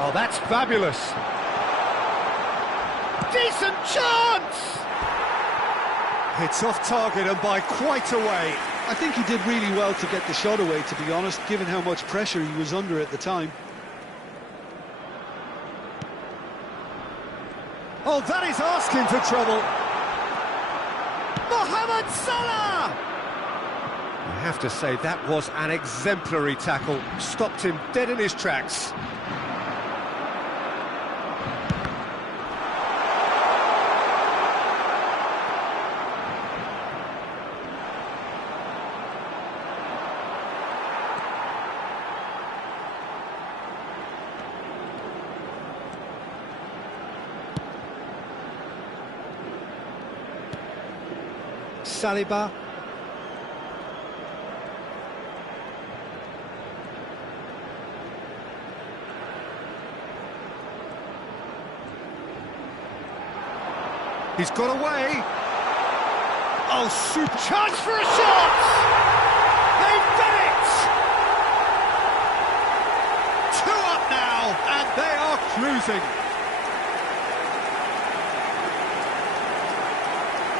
Oh, that's fabulous. Decent chance! It's off target and by quite a way. I think he did really well to get the shot away, to be honest, given how much pressure he was under at the time. Oh, that is asking for trouble. Mohamed Salah! I have to say, that was an exemplary tackle. Stopped him dead in his tracks. Saliba. He's got away. Oh, super chance for a shot! They've done it! 2 up now, and they are cruising.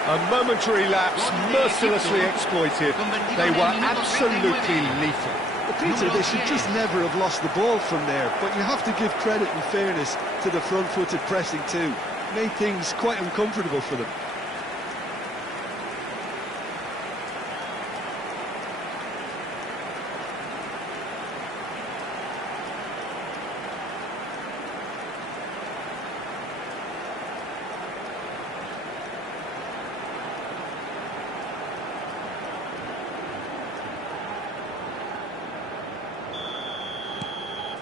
A momentary lapse, mercilessly exploited. They were absolutely lethal. But Peter, they should just never have lost the ball from there, but you have to give credit and fairness to the front-footed pressing too. Made things quite uncomfortable for them.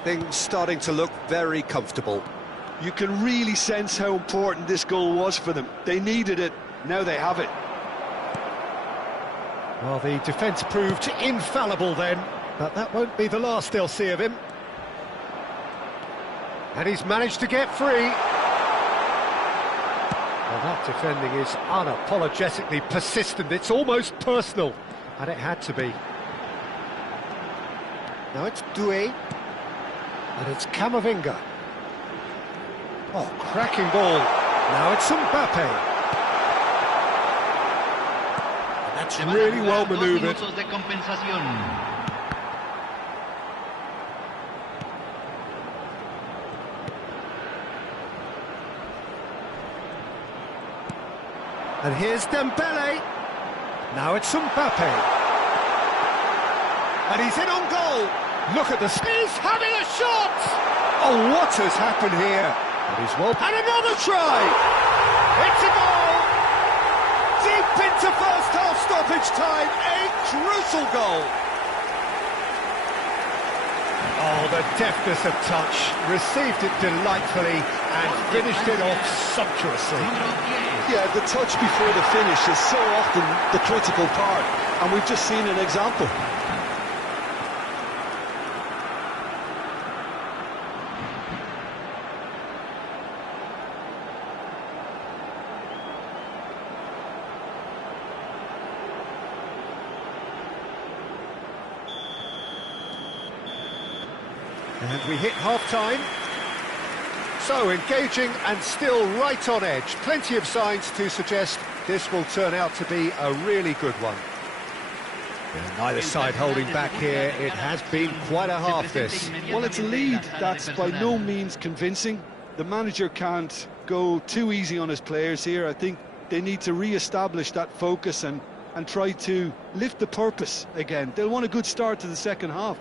Things starting to look very comfortable. You can really sense how important this goal was for them. They needed it, now they have it. Well, the defence proved infallible then, but that won't be the last they'll see of him. And he's managed to get free. Well, that defending is unapologetically persistent. It's almost personal, and it had to be. Now it's Doué. And it's Camavinga. Oh, cracking ball. Now it's Mbappe. That's really well manoeuvred. And here's Dembele. Now it's Mbappe. And he's in on goal. Look at the... He's having a shot! Oh, what has happened here? It is well... And another try! It's a goal! Deep into first half stoppage time, a crucial goal. Oh, the deftness of touch, received it delightfully and finished it off sumptuously. Yeah, the touch before the finish is so often the critical part, and we've just seen an example. And we hit half-time. So, engaging and still right on edge. Plenty of signs to suggest this will turn out to be a really good one. And neither side holding back here. It has been quite a half, this. Well, it's a lead that's by no means convincing. The manager can't go too easy on his players here. I think they need to re-establish that focus and try to lift the purpose again. They'll want a good start to the second half.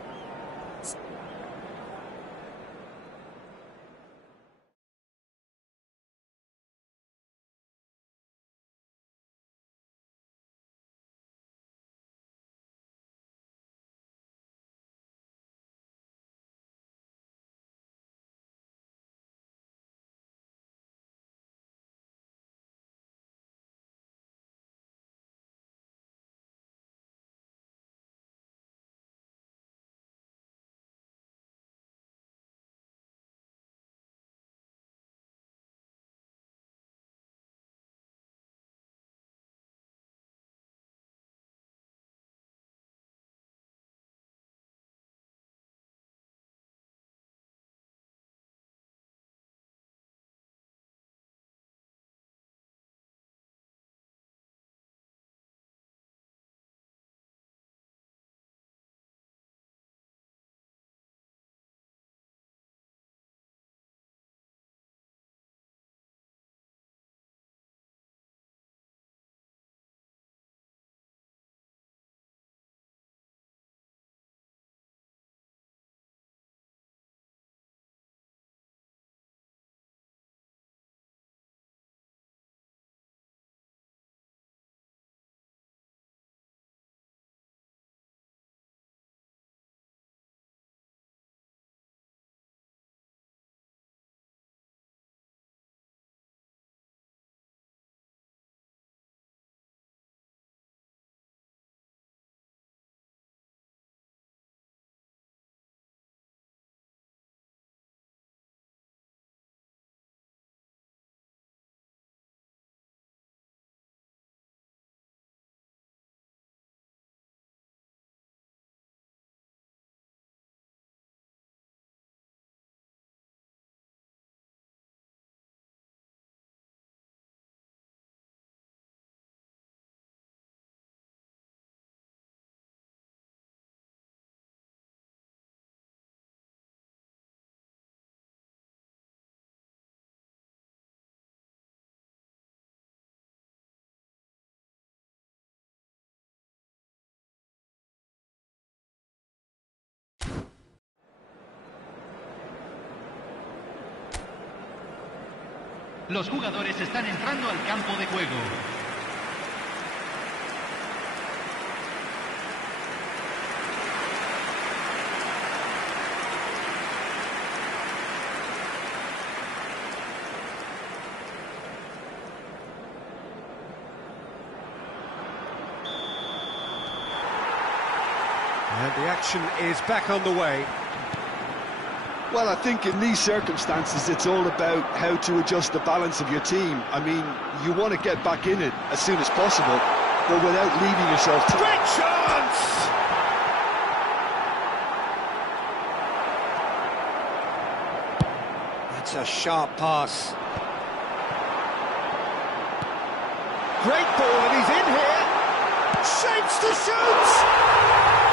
Los jugadores están entrando al campo de juego. And the action is back on the way. Well, I think in these circumstances, it's all about how to adjust the balance of your team. I mean, you want to get back in it as soon as possible, but without leaving yourself... Great chance! That's a sharp pass. Great ball, and he's in here. Shapes to shoot!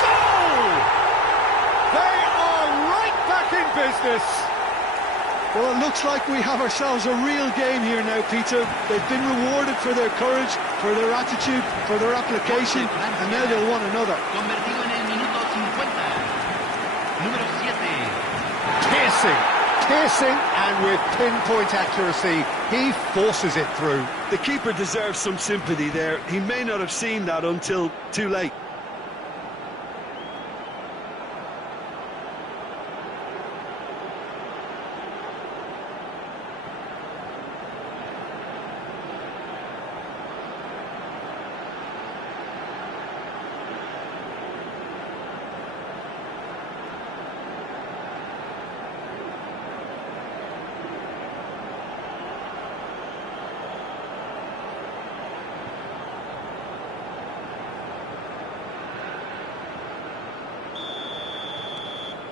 Goal! They are right back in business. Well, it looks like we have ourselves a real game here now, Peter. They've been rewarded for their courage, for their attitude, for their application, and now they'll want another. Convertido en el minuto 50. piercing, and with pinpoint accuracy, he forces it through. The keeper deserves some sympathy there. He may not have seen that until too late.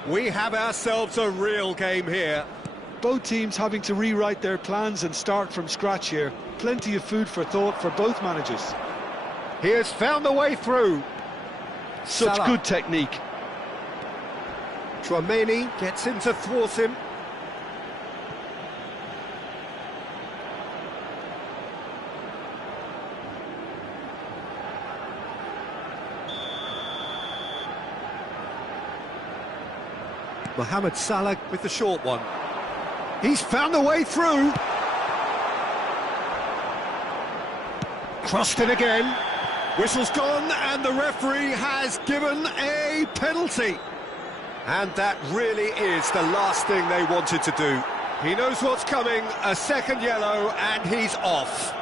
We have ourselves a real game here. Both teams having to rewrite their plans and start from scratch here. Plenty of food for thought for both managers. He has found the way through. Such Salah. good technique. Tchouameni gets in to thwart him. Mohamed Salah with the short one. He's found a way through. Crossed in again. Whistle's gone and the referee has given a penalty. And that really is the last thing they wanted to do. He knows what's coming, a second yellow, and he's off.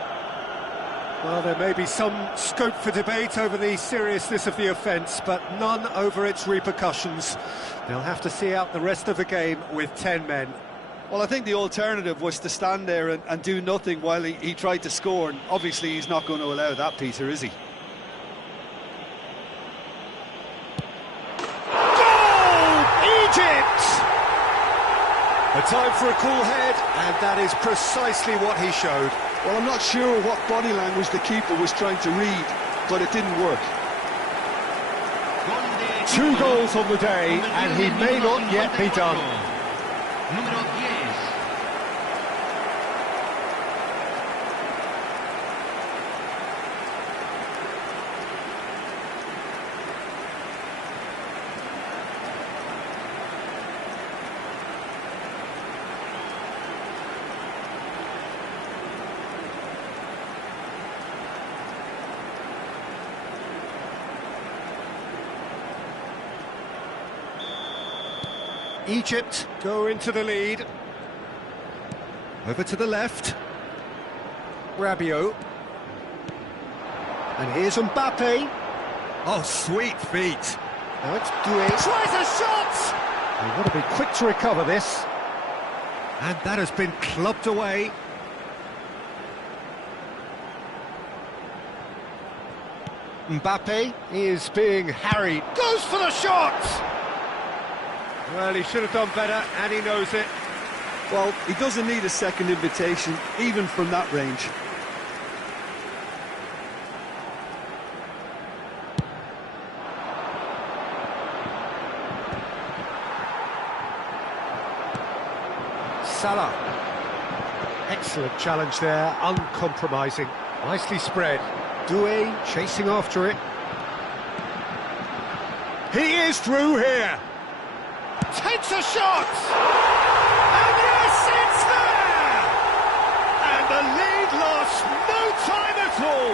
Well, there may be some scope for debate over the seriousness of the offence, but none over its repercussions. They'll have to see out the rest of the game with 10 men. Well, I think the alternative was to stand there and do nothing while he tried to score, and obviously he's not going to allow that, Peter, is he? Goal! Egypt! A time for a cool head, and that is precisely what he showed. Well, I'm not sure what body language the keeper was trying to read, but it didn't work. 2 goals on the day, and he may not yet be done. Número 10. Egypt go into the lead. Over to the left. Rabiot. And here's Mbappe. Oh, sweet feet. Now it's Doué. Tries a shot! They want to be quick to recover this. And that has been clubbed away. Mbappe is being harried. Goes for the shot! Well, he should have done better, and he knows it. Well, he doesn't need a second invitation, even from that range. Salah. Excellent challenge there, uncompromising. Nicely spread. Doué chasing after it. He is through here. Takes a shot! And yes, it's there! And the lead lost no time at all.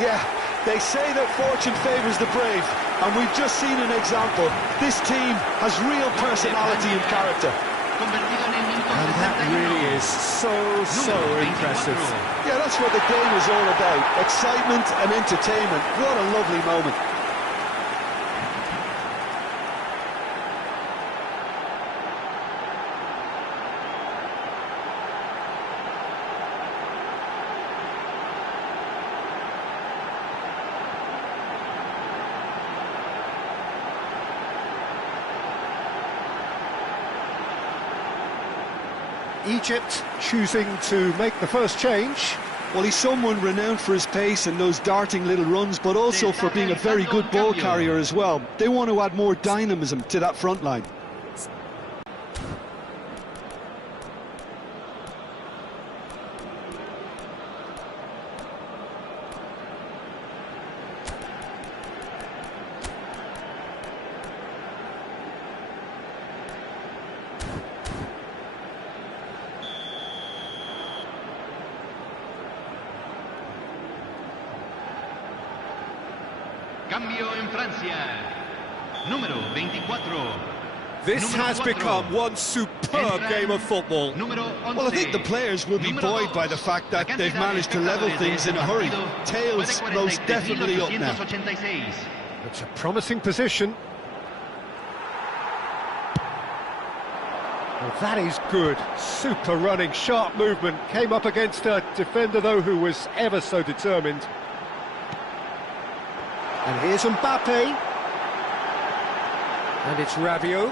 Yeah, they say that fortune favours the brave, and we've just seen an example. This team has real personality and character. And that really is so impressive. Yeah, that's what the game is all about. Excitement and entertainment. What a lovely moment. Egypt choosing to make the first change. Well, he's someone renowned for his pace and those darting little runs, but also for being a very good ball carrier as well. They want to add more dynamism to that front line. Cambio en Francia. Número 24. This has become one superb game of football. Well, I think the players will be buoyed by the fact that they've managed to level things in a hurry. Tails most definitely up now. It's a promising position. Well, that is good. Super running, sharp movement. Came up against a defender, though, who was ever so determined. And here's Mbappe. And it's Rabiot.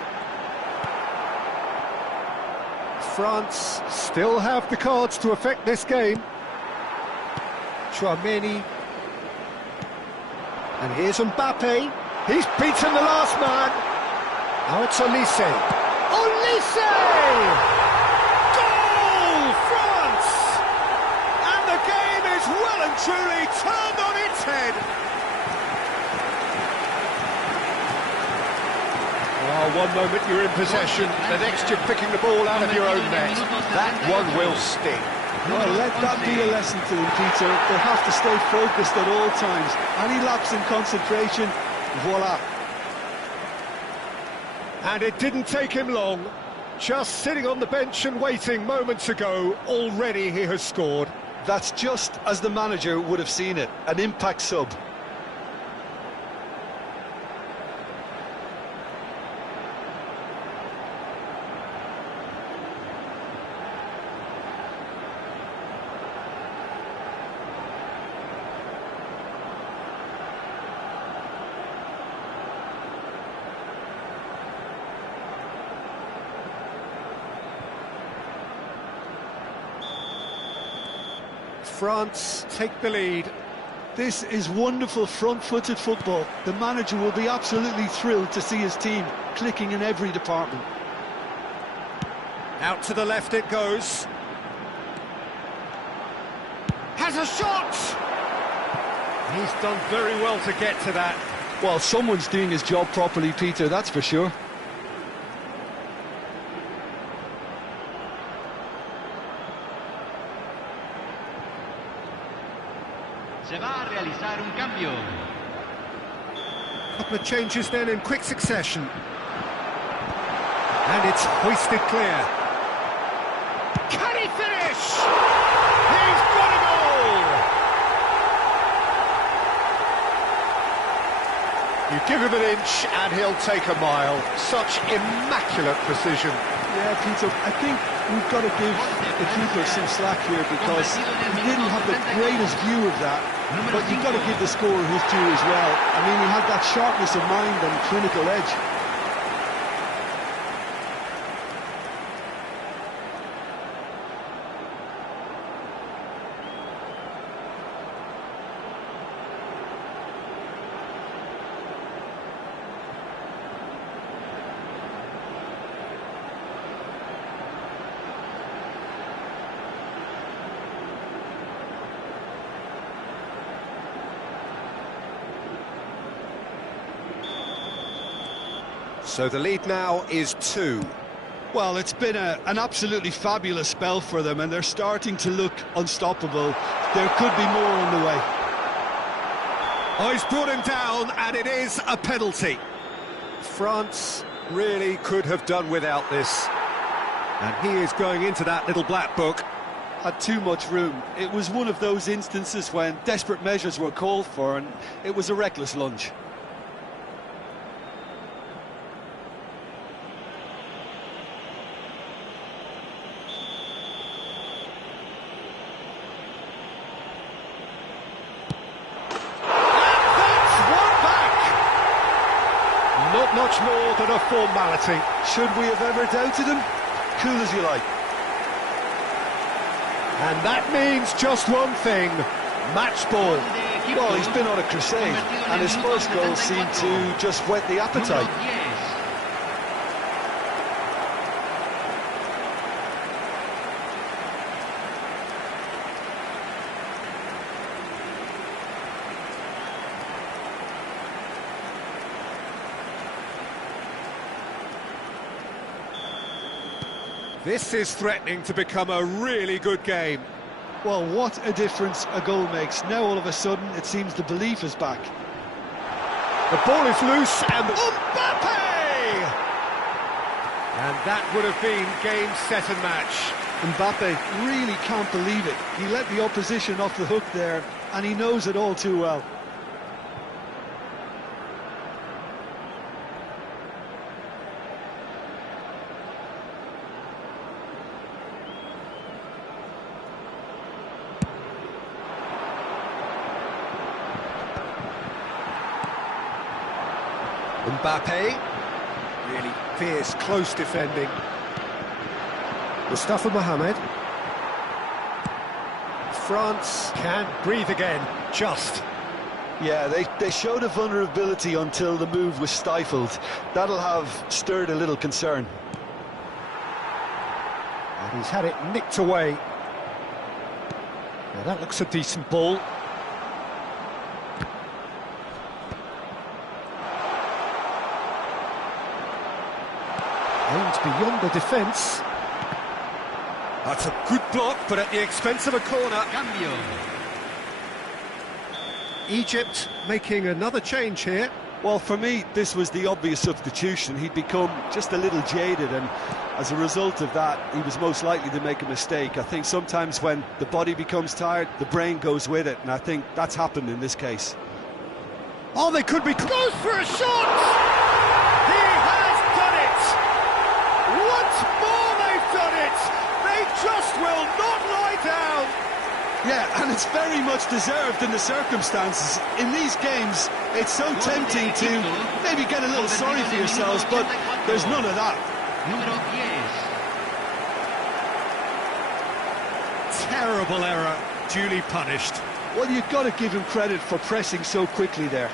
France still have the cards to affect this game. Chouameni. And here's Mbappe. He's beaten the last man. Now it's Olise. Olise! Goal! France! And the game is well and truly turned on its head. Oh, one moment you're in possession, the next you're picking the ball out of your own net. That one will sting. Well, let that be a lesson to them, Peter. They have to stay focused at all times. Any lapse in concentration, voila. And it didn't take him long. Just sitting on the bench and waiting moments ago, already he has scored. That's just as the manager would have seen it, an impact sub. France take the lead. This is wonderful front-footed football. The manager will be absolutely thrilled to see his team clicking in every department. Out to the left it goes. Has a shot! He's done very well to get to that. Well, someone's doing his job properly, Peter, that's for sure. Se va a realizar un cambio. Couple of changes then in quick succession. And it's hoisted clear. Can he finish? He's got a goal! You give him an inch and he'll take a mile. Such immaculate precision. Yeah, Peter, I think we've got to give the keeper some slack here because he didn't have the greatest view of that, but you've got to give the scorer his due as well. I mean, he had that sharpness of mind and clinical edge. So the lead now is 2. Well, it's been an absolutely fabulous spell for them, and they're starting to look unstoppable. There could be more on the way. Oh, he's brought him down, and it is a penalty. France really could have done without this. And he is going into that little black book. Had too much room. It was one of those instances when desperate measures were called for, and it was a reckless lunge. Not much more than a formality. Should we have ever doubted him? Cool as you like. And that means just one thing, match ball. Well, he's been on a crusade, and his first goal seemed to just whet the appetite. This is threatening to become a really good game. Well, what a difference a goal makes. Now all of a sudden it seems the belief is back. The ball is loose and Mbappe! And that would have been game, set and match. Mbappe really can't believe it. He let the opposition off the hook there, and he knows it all too well. Mbappe, really fierce, close defending. Mustafa Mohamed. France can't breathe again, just. Yeah, they showed a vulnerability until the move was stifled. That'll have stirred a little concern. And he's had it nicked away. Now that looks a decent ball. Aimed beyond the defence. That's a good block, but at the expense of a corner. Cambio. Egypt making another change here. Well, for me, this was the obvious substitution. He'd become just a little jaded, and as a result of that, he was most likely to make a mistake. I think sometimes when the body becomes tired, the brain goes with it, and I think that's happened in this case. Oh, they could be close for a shot! He has done it! Once more they've done it! They just will not lie down! Yeah, and it's very much deserved in the circumstances. In these games, it's so tempting to maybe get a little sorry for yourselves, but there's none of that. Número 10. Terrible error, duly punished. Well, you've got to give him credit for pressing so quickly there.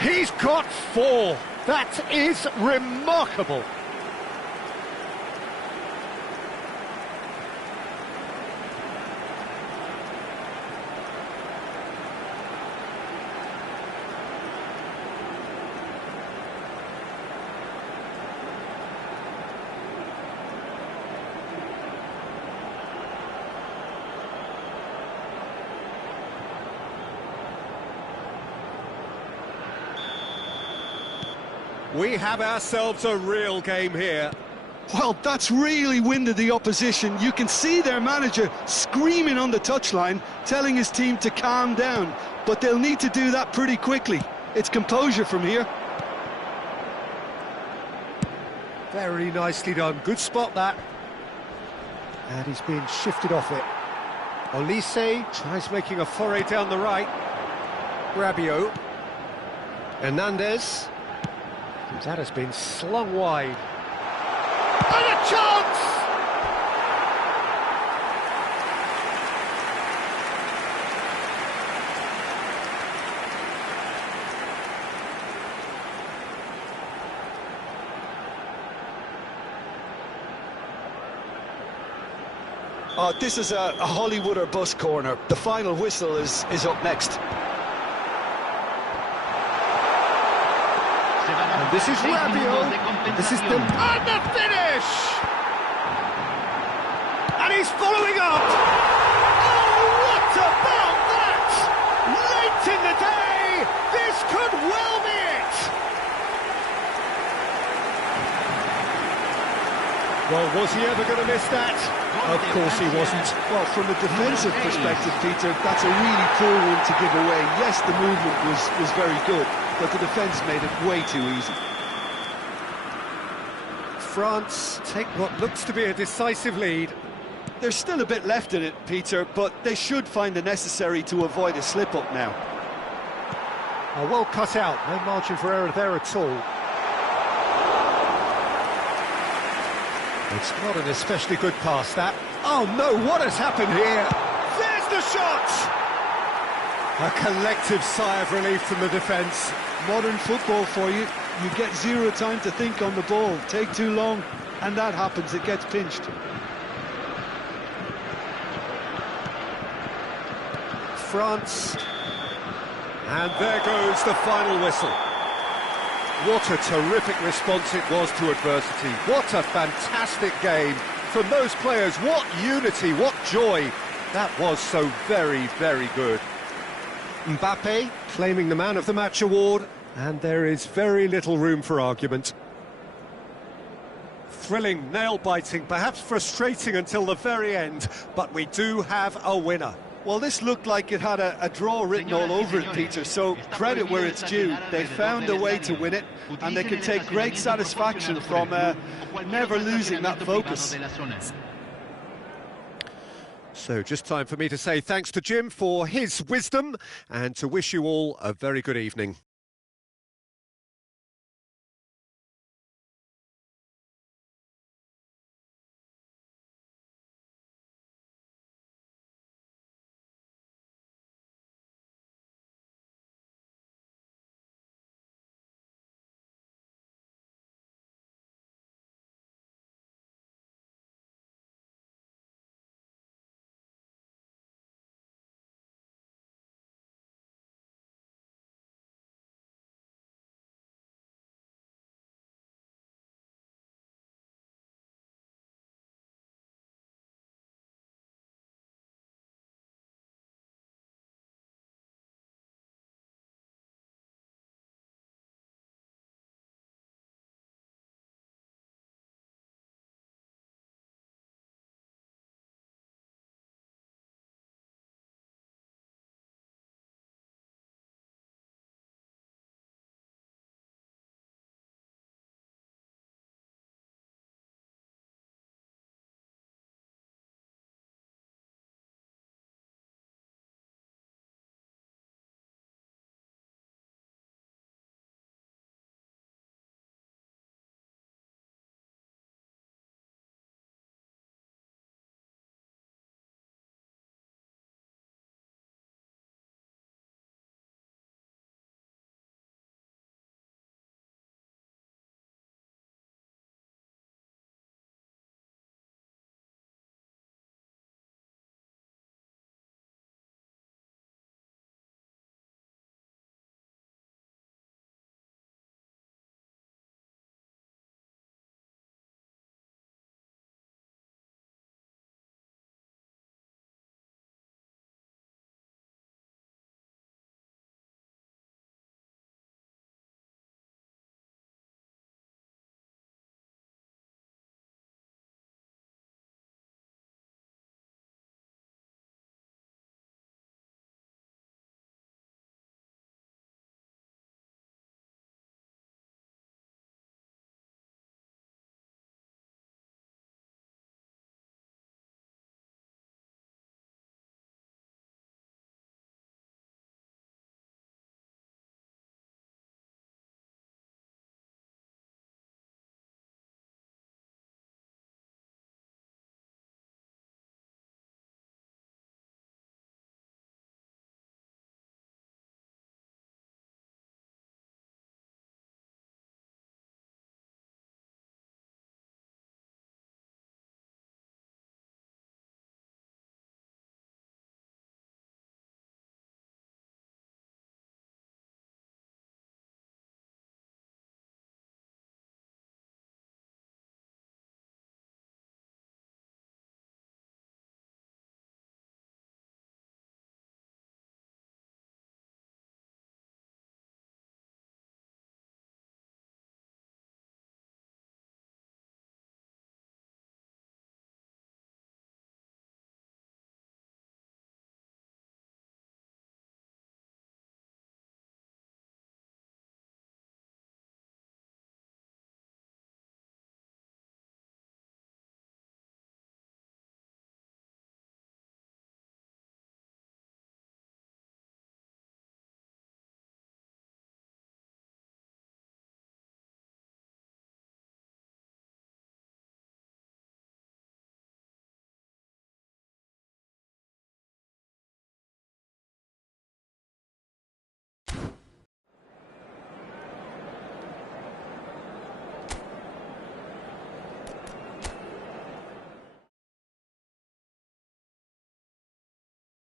He's got 4. That is remarkable. We have ourselves a real game here. Well, that's really winded the opposition. You can see their manager screaming on the touchline, telling his team to calm down. But they'll need to do that pretty quickly. It's composure from here. Very nicely done. Good spot, that. And he's being shifted off it. Olise tries making a foray down the right. Rabiot. Hernandez. That has been slung wide. And a chance! Oh, this is a Hollywood or bust corner. The final whistle is up next. And this is Rabiot. This is the... And the finish! And he's following up! Oh, what about that? Late in the day, this could well be it! Well, was he ever going to miss that? Of course he wasn't. Well, from a defensive perspective, Peter, that's a really poor one to give away. Yes, the movement was very good, but the defence made it way too easy. France take what looks to be a decisive lead. There's still a bit left in it, Peter, but they should find the necessary to avoid a slip-up now. Oh, well cut out, no margin for error there at all. It's not an especially good pass, that. Oh no, what has happened here? There's the shot! A collective sigh of relief from the defence. Modern football for you. You get zero time to think on the ball. Take too long, and that happens. It gets pinched. France. And there goes the final whistle. What a terrific response it was to adversity. What a fantastic game from those players. What unity, what joy. That was so very, very good. Mbappe claiming the Man of the Match award, and there is very little room for argument. Thrilling, nail-biting, perhaps frustrating until the very end, but we do have a winner. Well, this looked like it had a draw written all over it, Peter, so credit where it's due. They found a way to win it, and they can take great satisfaction from never losing that focus. So just time for me to say thanks to Jim for his wisdom and to wish you all a very good evening.